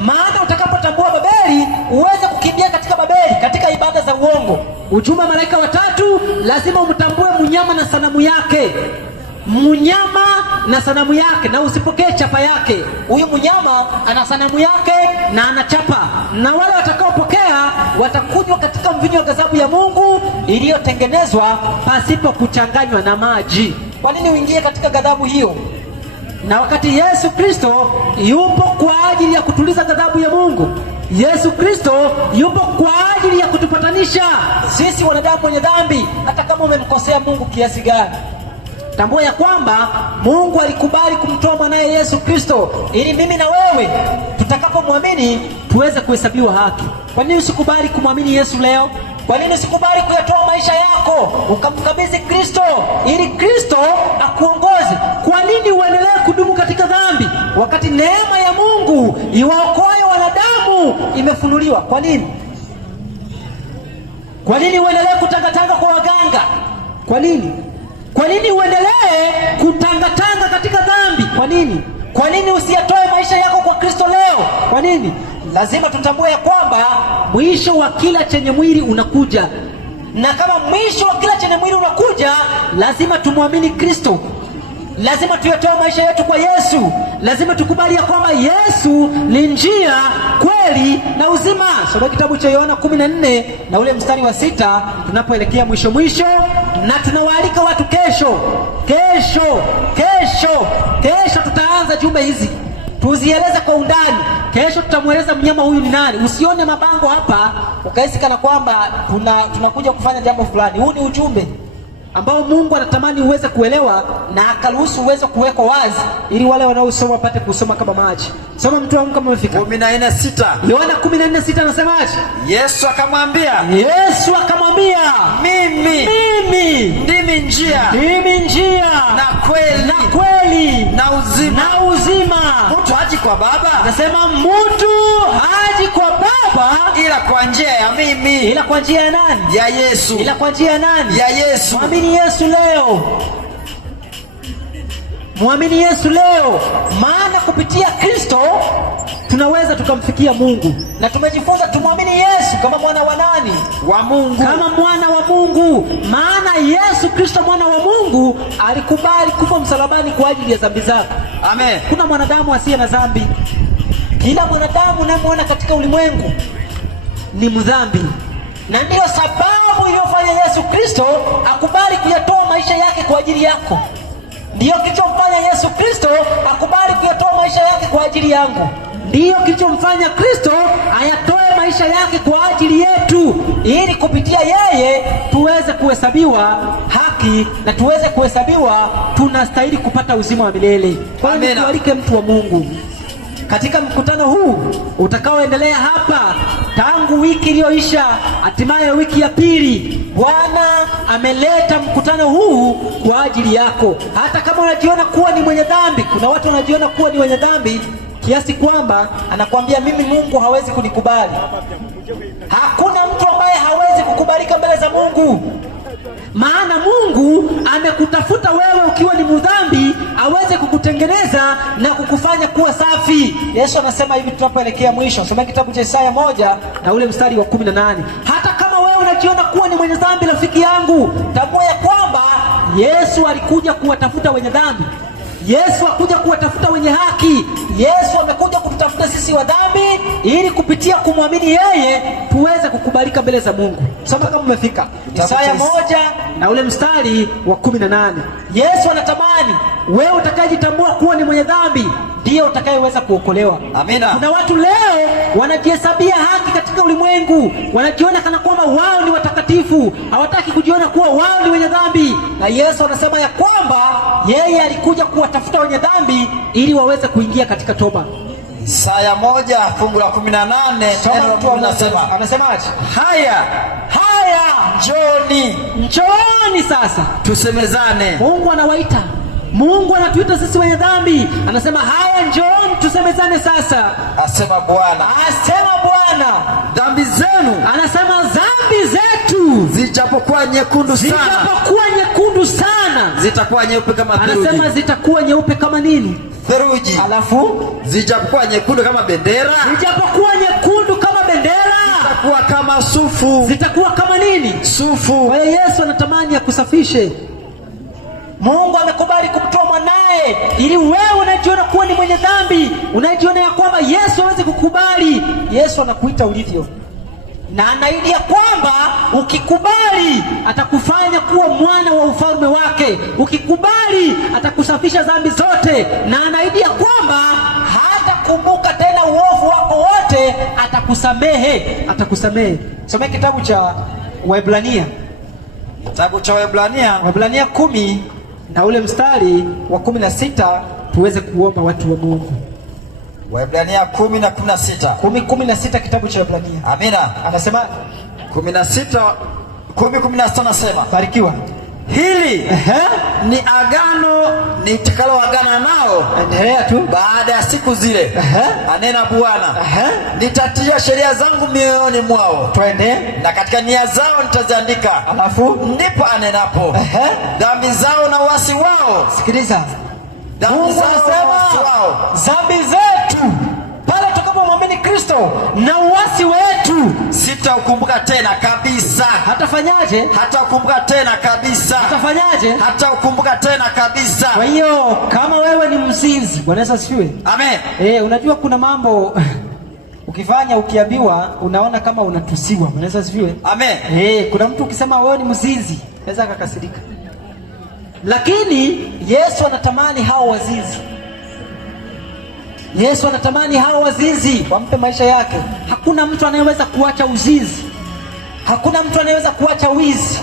maana utakapotambua Babeli uweze kukimbia katika Babeli, katika ibada za uongo. Ujumbe malaika wa tatu, lazima umtambue mnyama na sanamu yake, mnyama na sanamu yake, na usipokee chapa yake. Huyu mnyama ana sanamu yake na ana chapa, na wale watakaopokea watakunywa katika mvinyo wa ghadhabu ya Mungu iliyotengenezwa pasipo kuchanganywa na maji. Kwa nini uingie katika ghadhabu hiyo, na wakati Yesu Kristo yupo kwa ajili ya kutuliza ghadhabu ya Mungu? Yesu Kristo yupo kwa ajili ya kutupatanisha sisi wanadamu wenye dhambi. Hata kama umemkosea Mungu kiasi gani, tambua ya kwamba Mungu alikubali kumtoa mwanaye Yesu Kristo ili mimi na wewe tutakapomwamini tuweze kuhesabiwa haki. Kwa nini usikubali kumwamini Yesu leo? Kwa nini usikubali kuyatoa maisha yako ukamkabidhi Kristo ili Kristo akuongoze? Kwa nini uendelee kudumu katika dhambi wakati neema ya Mungu iwaokoe wanadamu imefunuliwa? Kwa nini? Kwa nini uendelee kutangatanga kwa waganga? Kwa nini? Kwa nini uendelee kutangatanga katika dhambi? Kwa nini? Kwa nini usiyatoe maisha yako kwa Kristo leo? Kwa nini? Lazima tutambue ya kwamba mwisho wa kila chenye mwili unakuja, na kama mwisho wa kila chenye mwili unakuja, lazima tumwamini Kristo. Lazima tuyatoe maisha yetu kwa Yesu. Lazima tukubali ya kwamba Yesu ni njia, kweli na uzima. Soma kitabu cha Yohana 14 na ule mstari wa 6 tunapoelekea mwisho. Na tunawaalika watu kesho tutaanza jumbe hizi, tuzieleze kwa undani. Kesho tutamweleza mnyama huyu ni nani. Usione mabango hapa ukahisi kana kwamba tunakuja kufanya jambo fulani. Huu ni ujumbe ambao Mungu anatamani uweze kuelewa, na akaruhusu uweze kuwekwa wazi ili wale wanaosoma wapate kusoma kama maji. Soma mtu wangu kama umefika. 14:6. Yohana 14:6 anasemaje? Yesu akamwambia, mimi ndimi njia na kweli na uzima. Mtu haji kwa Baba, anasema mtu haji kwa Baba ila kwa njia ya mimi. Ila kwa njia ya nani? Ya Yesu. Ila kwa njia ya nani? Ya Yesu. Mwamini Yesu leo. Mwamini Yesu leo, maana kupitia Kristo tunaweza tukamfikia Mungu. Na tumejifunza tumwamini Yesu kama mwana wa nani? Wa Mungu. Kama mwana wa Mungu. Maana Yesu Kristo mwana wa Mungu alikubali kufa msalabani kwa ajili ya dhambi zako. Amen. Kuna mwanadamu asiye na dhambi. Kila mwanadamu unayemwona katika ulimwengu ni mdhambi. Na ndiyo sababu iliyofanya Yesu Kristo akubali kuyatoa maisha yake kwa ajili yako. Ndiyo kilichomfanya Yesu Kristo akubali kuyatoa maisha yake kwa ajili yangu. Ndiyo kilichomfanya Kristo ayatoe maisha yake kwa ajili yetu, ili kupitia yeye tuweze kuhesabiwa haki na tuweze kuhesabiwa tunastahili kupata uzima wa milele. Kwa hiyo tualike mtu wa Mungu katika mkutano huu utakaoendelea hapa tangu wiki iliyoisha, hatimaye wiki ya pili. Bwana ameleta mkutano huu kwa ajili yako. Hata kama unajiona kuwa ni mwenye dhambi, kuna watu wanajiona kuwa ni wenye dhambi kiasi kwamba anakuambia mimi Mungu hawezi kunikubali. Hakuna mtu ambaye hawezi kukubalika mbele za Mungu. Maana Mungu amekutafuta wewe ukiwa ni mdhambi aweze kukutengeneza na kukufanya kuwa safi. Yesu anasema hivi tunapoelekea mwisho. Soma kitabu cha Isaya 1 na ule mstari wa 18. Hata kama wewe unajiona kuwa ni mwenye dhambi, rafiki yangu, tambua ya kwamba Yesu alikuja kuwatafuta wenye dhambi. Yesu hakuja kuwatafuta wenye haki. Yesu amekuja kututafuta sisi wa dhambi, ili kupitia kumwamini yeye tuweze kukubalika mbele za Mungu. Soma kama umefika Isaya 1 na ule mstari wa 18. Yesu anatamani wewe utakayejitambua kuwa ni mwenye dhambi ndiye utakayeweza kuokolewa. Amina. Kuna watu leo wanajihesabia haki katika ulimwengu, wanajiona kana kwamba wao ni watakatifu, hawataki kujiona kuwa wao ni wenye dhambi. Na Yesu anasema ya kwamba yeye alikuja kuwatafuta wenye dhambi ili waweze kuingia katika toba. Isaya 1 fungu la 18 anasemaje? Haya, njoni sasa tusemezane. Mungu anawaita. Mungu anatuita sisi wenye dhambi. Anasema haya, njoni tusemezane sasa. Asema Bwana. Dhambi zenu. Anasema dhambi zetu zijapokuwa nyekundu sana, zitakuwa nyeupe kama theluji. Anasema zitakuwa nyeupe kama nini? Theluji. Alafu zijapokuwa nyekundu kama bendera, zitakuwa kama sufu. Zitakuwa kama nini? Sufu. Kwa hiyo Yesu anatamani akusafishe. Mungu amekubali kumtoa mwanae ili wewe unajiona kuwa ni mwenye dhambi, unajiona ya kwamba Yesu hawezi kukubali. Yesu anakuita ulivyo, na anaahidi ya kwamba ukikubali atakufanya kuwa mwana wa ufalme wake. Ukikubali atakusafisha dhambi zote, na anaahidi ya kwamba hatakumbuka tena uovu wako wote, atakusamehe. Somea kitabu cha Waebrania. Waebrania 10 na ule mstari wa 16 tuweze kuomba watu wa Mungu. Waebrania 10 na 16. 10:16 kitabu cha Waebrania. Amina. Anasema 10:16 anasema, barikiwa. Hili ni agano nitakaloagana nao. Endelea tu. Baada ya siku zile, anena Bwana, nitatia sheria zangu mioyoni mwao. Twende. Na katika nia zao nitaziandika. Alafu ndipo anenapo dhambi zao na uasi wao. Sikiliza. Dhambi zao na uasi wao. Dhambi zetu pale tutakapomwamini Kristo na uasi wetu sitaukumbuka tena kabisa. Hatafanyaje? Hataukumbuka tena kabisa. Hatafanyaje? Hataukumbuka tena kabisa. Kwa hiyo kama wewe ni mzinzi, Bwana Yesu asifiwe. Amen. Unajua kuna mambo ukifanya ukiambiwa unaona kama unatusiwa. Bwana Yesu asifiwe. Amen. Kuna mtu ukisema wewe ni mzinzi anaweza akakasirika. Lakini Yesu anatamani hao wazinzi. Yesu anatamani hao wazinzi wampe maisha yake. Hakuna mtu anayeweza kuacha uzinzi. Hakuna mtu anayeweza kuacha wizi.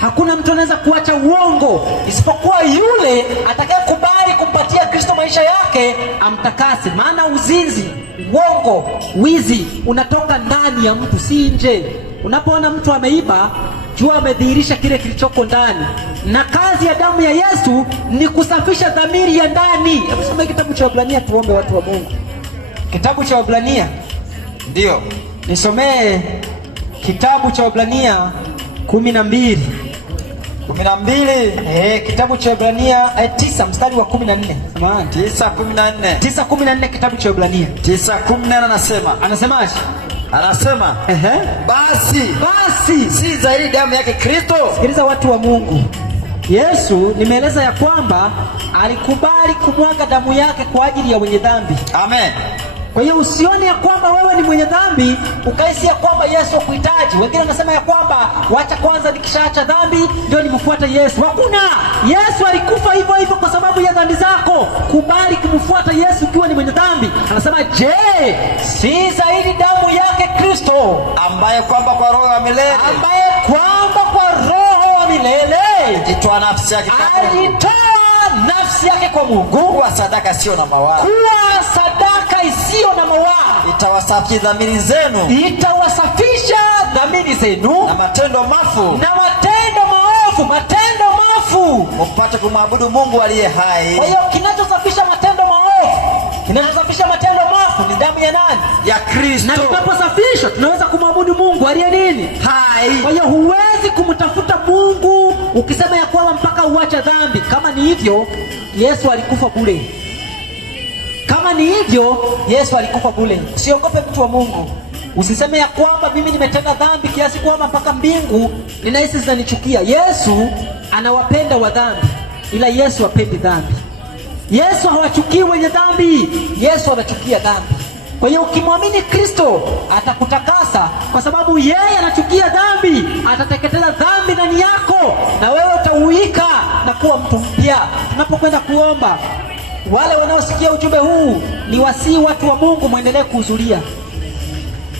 Hakuna mtu anaweza kuacha uongo isipokuwa yule atakayekubali kumpatia Kristo maisha yake amtakase. Maana uzinzi, uongo, wizi unatoka ndani ya mtu, si nje. Unapoona mtu ameiba, jua amedhihirisha kile kilichoko ndani. Na kazi ya damu ya Yesu ni kusafisha dhamiri ya ndani. Hebu soma kitabu cha Waebrania tuombe watu wa Mungu. Kitabu cha Waebrania. Ndio. Nisomee kitabu cha Waebrania 12. Kitabu cha Waebrania 9 mstari wa 14. Samahani. 9:14 kitabu cha Waebrania. 9:14 anasemaje? Anasema basi si zaidi damu yake Kristo. Sikiliza watu wa Mungu. Yesu nimeeleza ya kwamba alikubali kumwaga damu yake kwa ajili ya wenye dhambi. Amen. Kwa hiyo usione ya kwamba wewe ni mwenye dhambi ukaisi ya kwamba Yesu hakuhitaji. Wengine wanasema ya kwamba wacha kwanza nikishaacha dhambi ndio nimfuate Yesu. Hakuna. Yesu alikufa hivyo hivyo kwa sababu ya dhambi zako. Kubali kumfuata Yesu ukiwa ni mwenye dhambi. Anasema si zaidi damu yake Kristo ambaye kwamba kwa roho wa milele alitoa nafsi yake kwa Mungu kuwa sadaka isiyo na mawaa. Itawasafisha dhamiri zenu na matendo maovu mpate kumwabudu Mungu aliye hai. Kwa hiyo kinachosafisha matendo maovu ni damu ya nani? Ya Kristo. Na tunaposafishwa tunaweza kumwabudu Mungu aliye nini? Hai. Kwa hiyo huwezi kumtafuta Mungu ukisema ya kwamba mpaka uache dhambi. Kama ni hivyo, Yesu alikufa bure. Usiogope mtu wa Mungu. Usiseme ya kwamba mimi nimetenda dhambi kiasi kwamba mpaka mbingu ninahisi zinanichukia. Yesu anawapenda wa dhambi, ila Yesu hapendi dhambi. Yesu hawachukii wenye dhambi, Yesu anachukia dhambi. Kwa hiyo ukimwamini Kristo atakutakasa, kwa sababu yeye anachukia dhambi. Atateketeza dhambi ndani yako na wewe utauika na kuwa mtu mpya. Tunapokwenda kuomba, wale wanaosikia ujumbe huu ni wasii watu wa Mungu, muendelee kuhudhuria.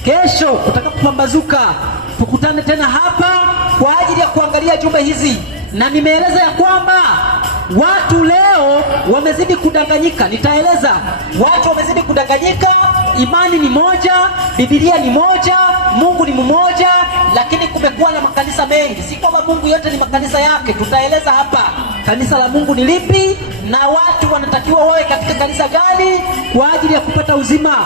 Kesho kutakapopambazuka tukutane tena hapa kwa ajili ya kuangalia jumbe hizi, na nimeeleza ya kwamba watu leo wamezidi kudanganyika. Nitaeleza watu wamezidi kudanganyika. Imani ni moja, Biblia ni moja, Mungu ni mmoja, lakini kumekuwa na makanisa mengi. Si kwamba Mungu yote ni makanisa yake. Tutaeleza hapa kanisa la Mungu ni lipi na watu wanatakiwa wawe katika kanisa gani kwa ajili ya kupata uzima.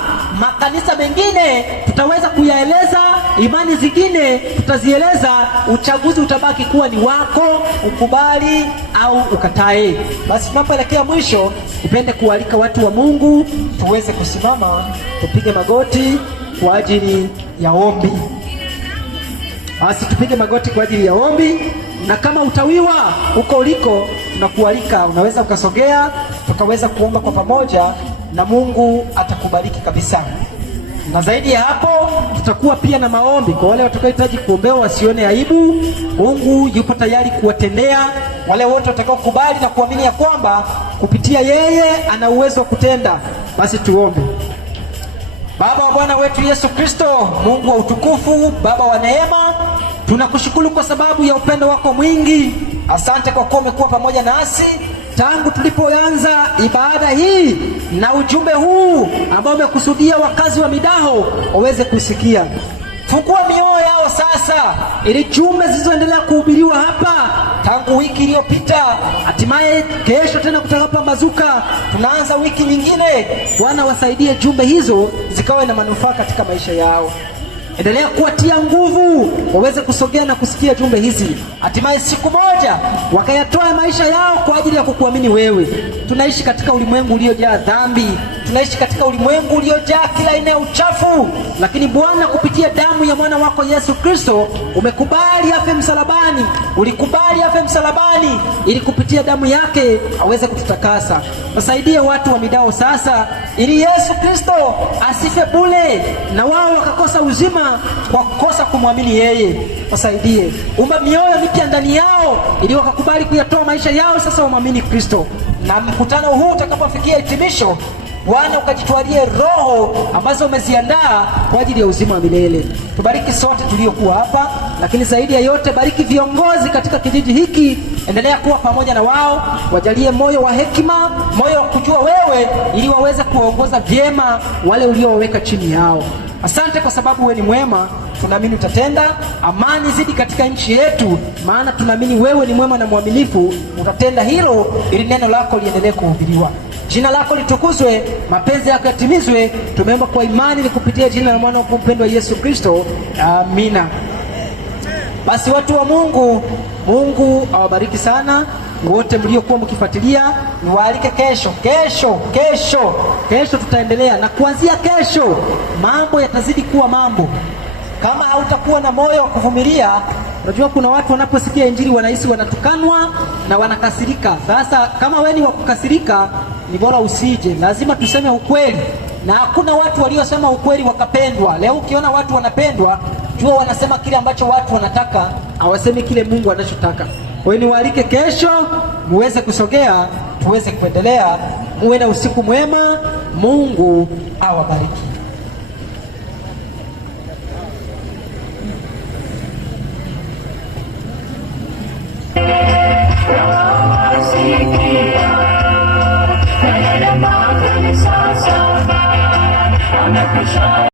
Makanisa mengine tutaweza kuyaeleza, imani zingine tutazieleza. Uchaguzi utabaki kuwa ni wako, ukubali au ukatae. Basi tunapoelekea mwisho, nipende kualika watu wa Mungu tuweze kusimama, tupige magoti kwa ajili ya ombi. Basi tupige magoti kwa ajili ya ombi, na kama utawiwa huko uliko, tunakualika unaweza ukasogea, tukaweza kuomba kwa pamoja, na Mungu atakubariki kabisa. Na zaidi ya hapo, tutakuwa pia na maombi kwa wale watakaohitaji kuombewa, wasione aibu. Mungu yupo tayari kuwatendea wale wote watakaokubali na kuamini ya kwamba kupitia yeye ana uwezo wa kutenda. Basi tuombe. Baba wa Bwana wetu Yesu Kristo, Mungu wa utukufu, Baba wa neema, tunakushukuru kwa sababu ya upendo wako mwingi. Asante kwa kuwa umekuwa pamoja nasi tangu tulipoanza ibada hii na ujumbe huu ambao umekusudia wakazi wa Midaho waweze kusikia. Fungua mioyo yao sasa, ili jumbe zilizoendelea kuhubiriwa hapa tangu wiki iliyopita, hatimaye kesho tena kutakapopambazuka tunaanza wiki nyingine. Bwana, wasaidie jumbe hizo zikawe na manufaa katika maisha yao. Endelea kuwatia nguvu waweze kusogea na kusikia jumbe hizi, hatimaye siku moja wakayatoa maisha yao kwa ajili ya kukuamini wewe. Tunaishi katika ulimwengu uliojaa dhambi, tunaishi katika ulimwengu uliojaa kila aina ya uchafu, lakini Bwana, kupitia damu ya mwana wako Yesu Kristo umekubali afe msalabani. Ulikubali afe msalabani ili kupitia damu yake aweze kututakasa. Wasaidie watu wa Midaho sasa, ili Yesu Kristo asife bure na wao wakakosa uzima kwa kukosa kumwamini yeye. Wasaidie, umba mioyo mipya ndani yao ili wakakubali kuyatoa maisha yao sasa wamwamini Kristo. Na mkutano huu utakapofikia hitimisho, Bwana, ukajitwalie roho ambazo umeziandaa kwa ajili ya uzima wa milele. Tubariki sote tuliokuwa hapa, lakini zaidi ya yote bariki viongozi katika kijiji hiki. Endelea kuwa pamoja na wao, wajalie moyo wa hekima, moyo wa kujua wewe, ili waweze kuwaongoza vyema wale uliowaweka chini yao. Asante kwa sababu wewe ni mwema. Tunaamini utatenda. Amani zidi katika nchi yetu, maana tunaamini wewe ni mwema na mwaminifu. Utatenda hilo ili neno lako liendelee kuhubiriwa. Jina lako litukuzwe, mapenzi yako yatimizwe. Tumeomba kwa imani ni kupitia jina la mwana wako mpendwa Yesu Kristo. Amina. Basi watu wa Mungu, Mungu awabariki sana wote mliokuwa mkifuatilia. Niwaalike kesho tutaendelea, na kuanzia kesho mambo yatazidi kuwa mambo. Kama hautakuwa na moyo wa kuvumilia, unajua kuna watu wanaposikia injili wanahisi wanatukanwa na wanakasirika. Sasa kama wewe ni wa kukasirika, ni bora usije. Lazima tuseme ukweli, na hakuna watu waliosema ukweli wakapendwa. Leo ukiona watu wanapendwa, jua wanasema kile ambacho watu wanataka, hawasemi kile Mungu anachotaka. Kwa hiyo niwaalike kesho muweze kusogea, tuweze kuendelea. Muwe na usiku mwema. Mungu awabariki.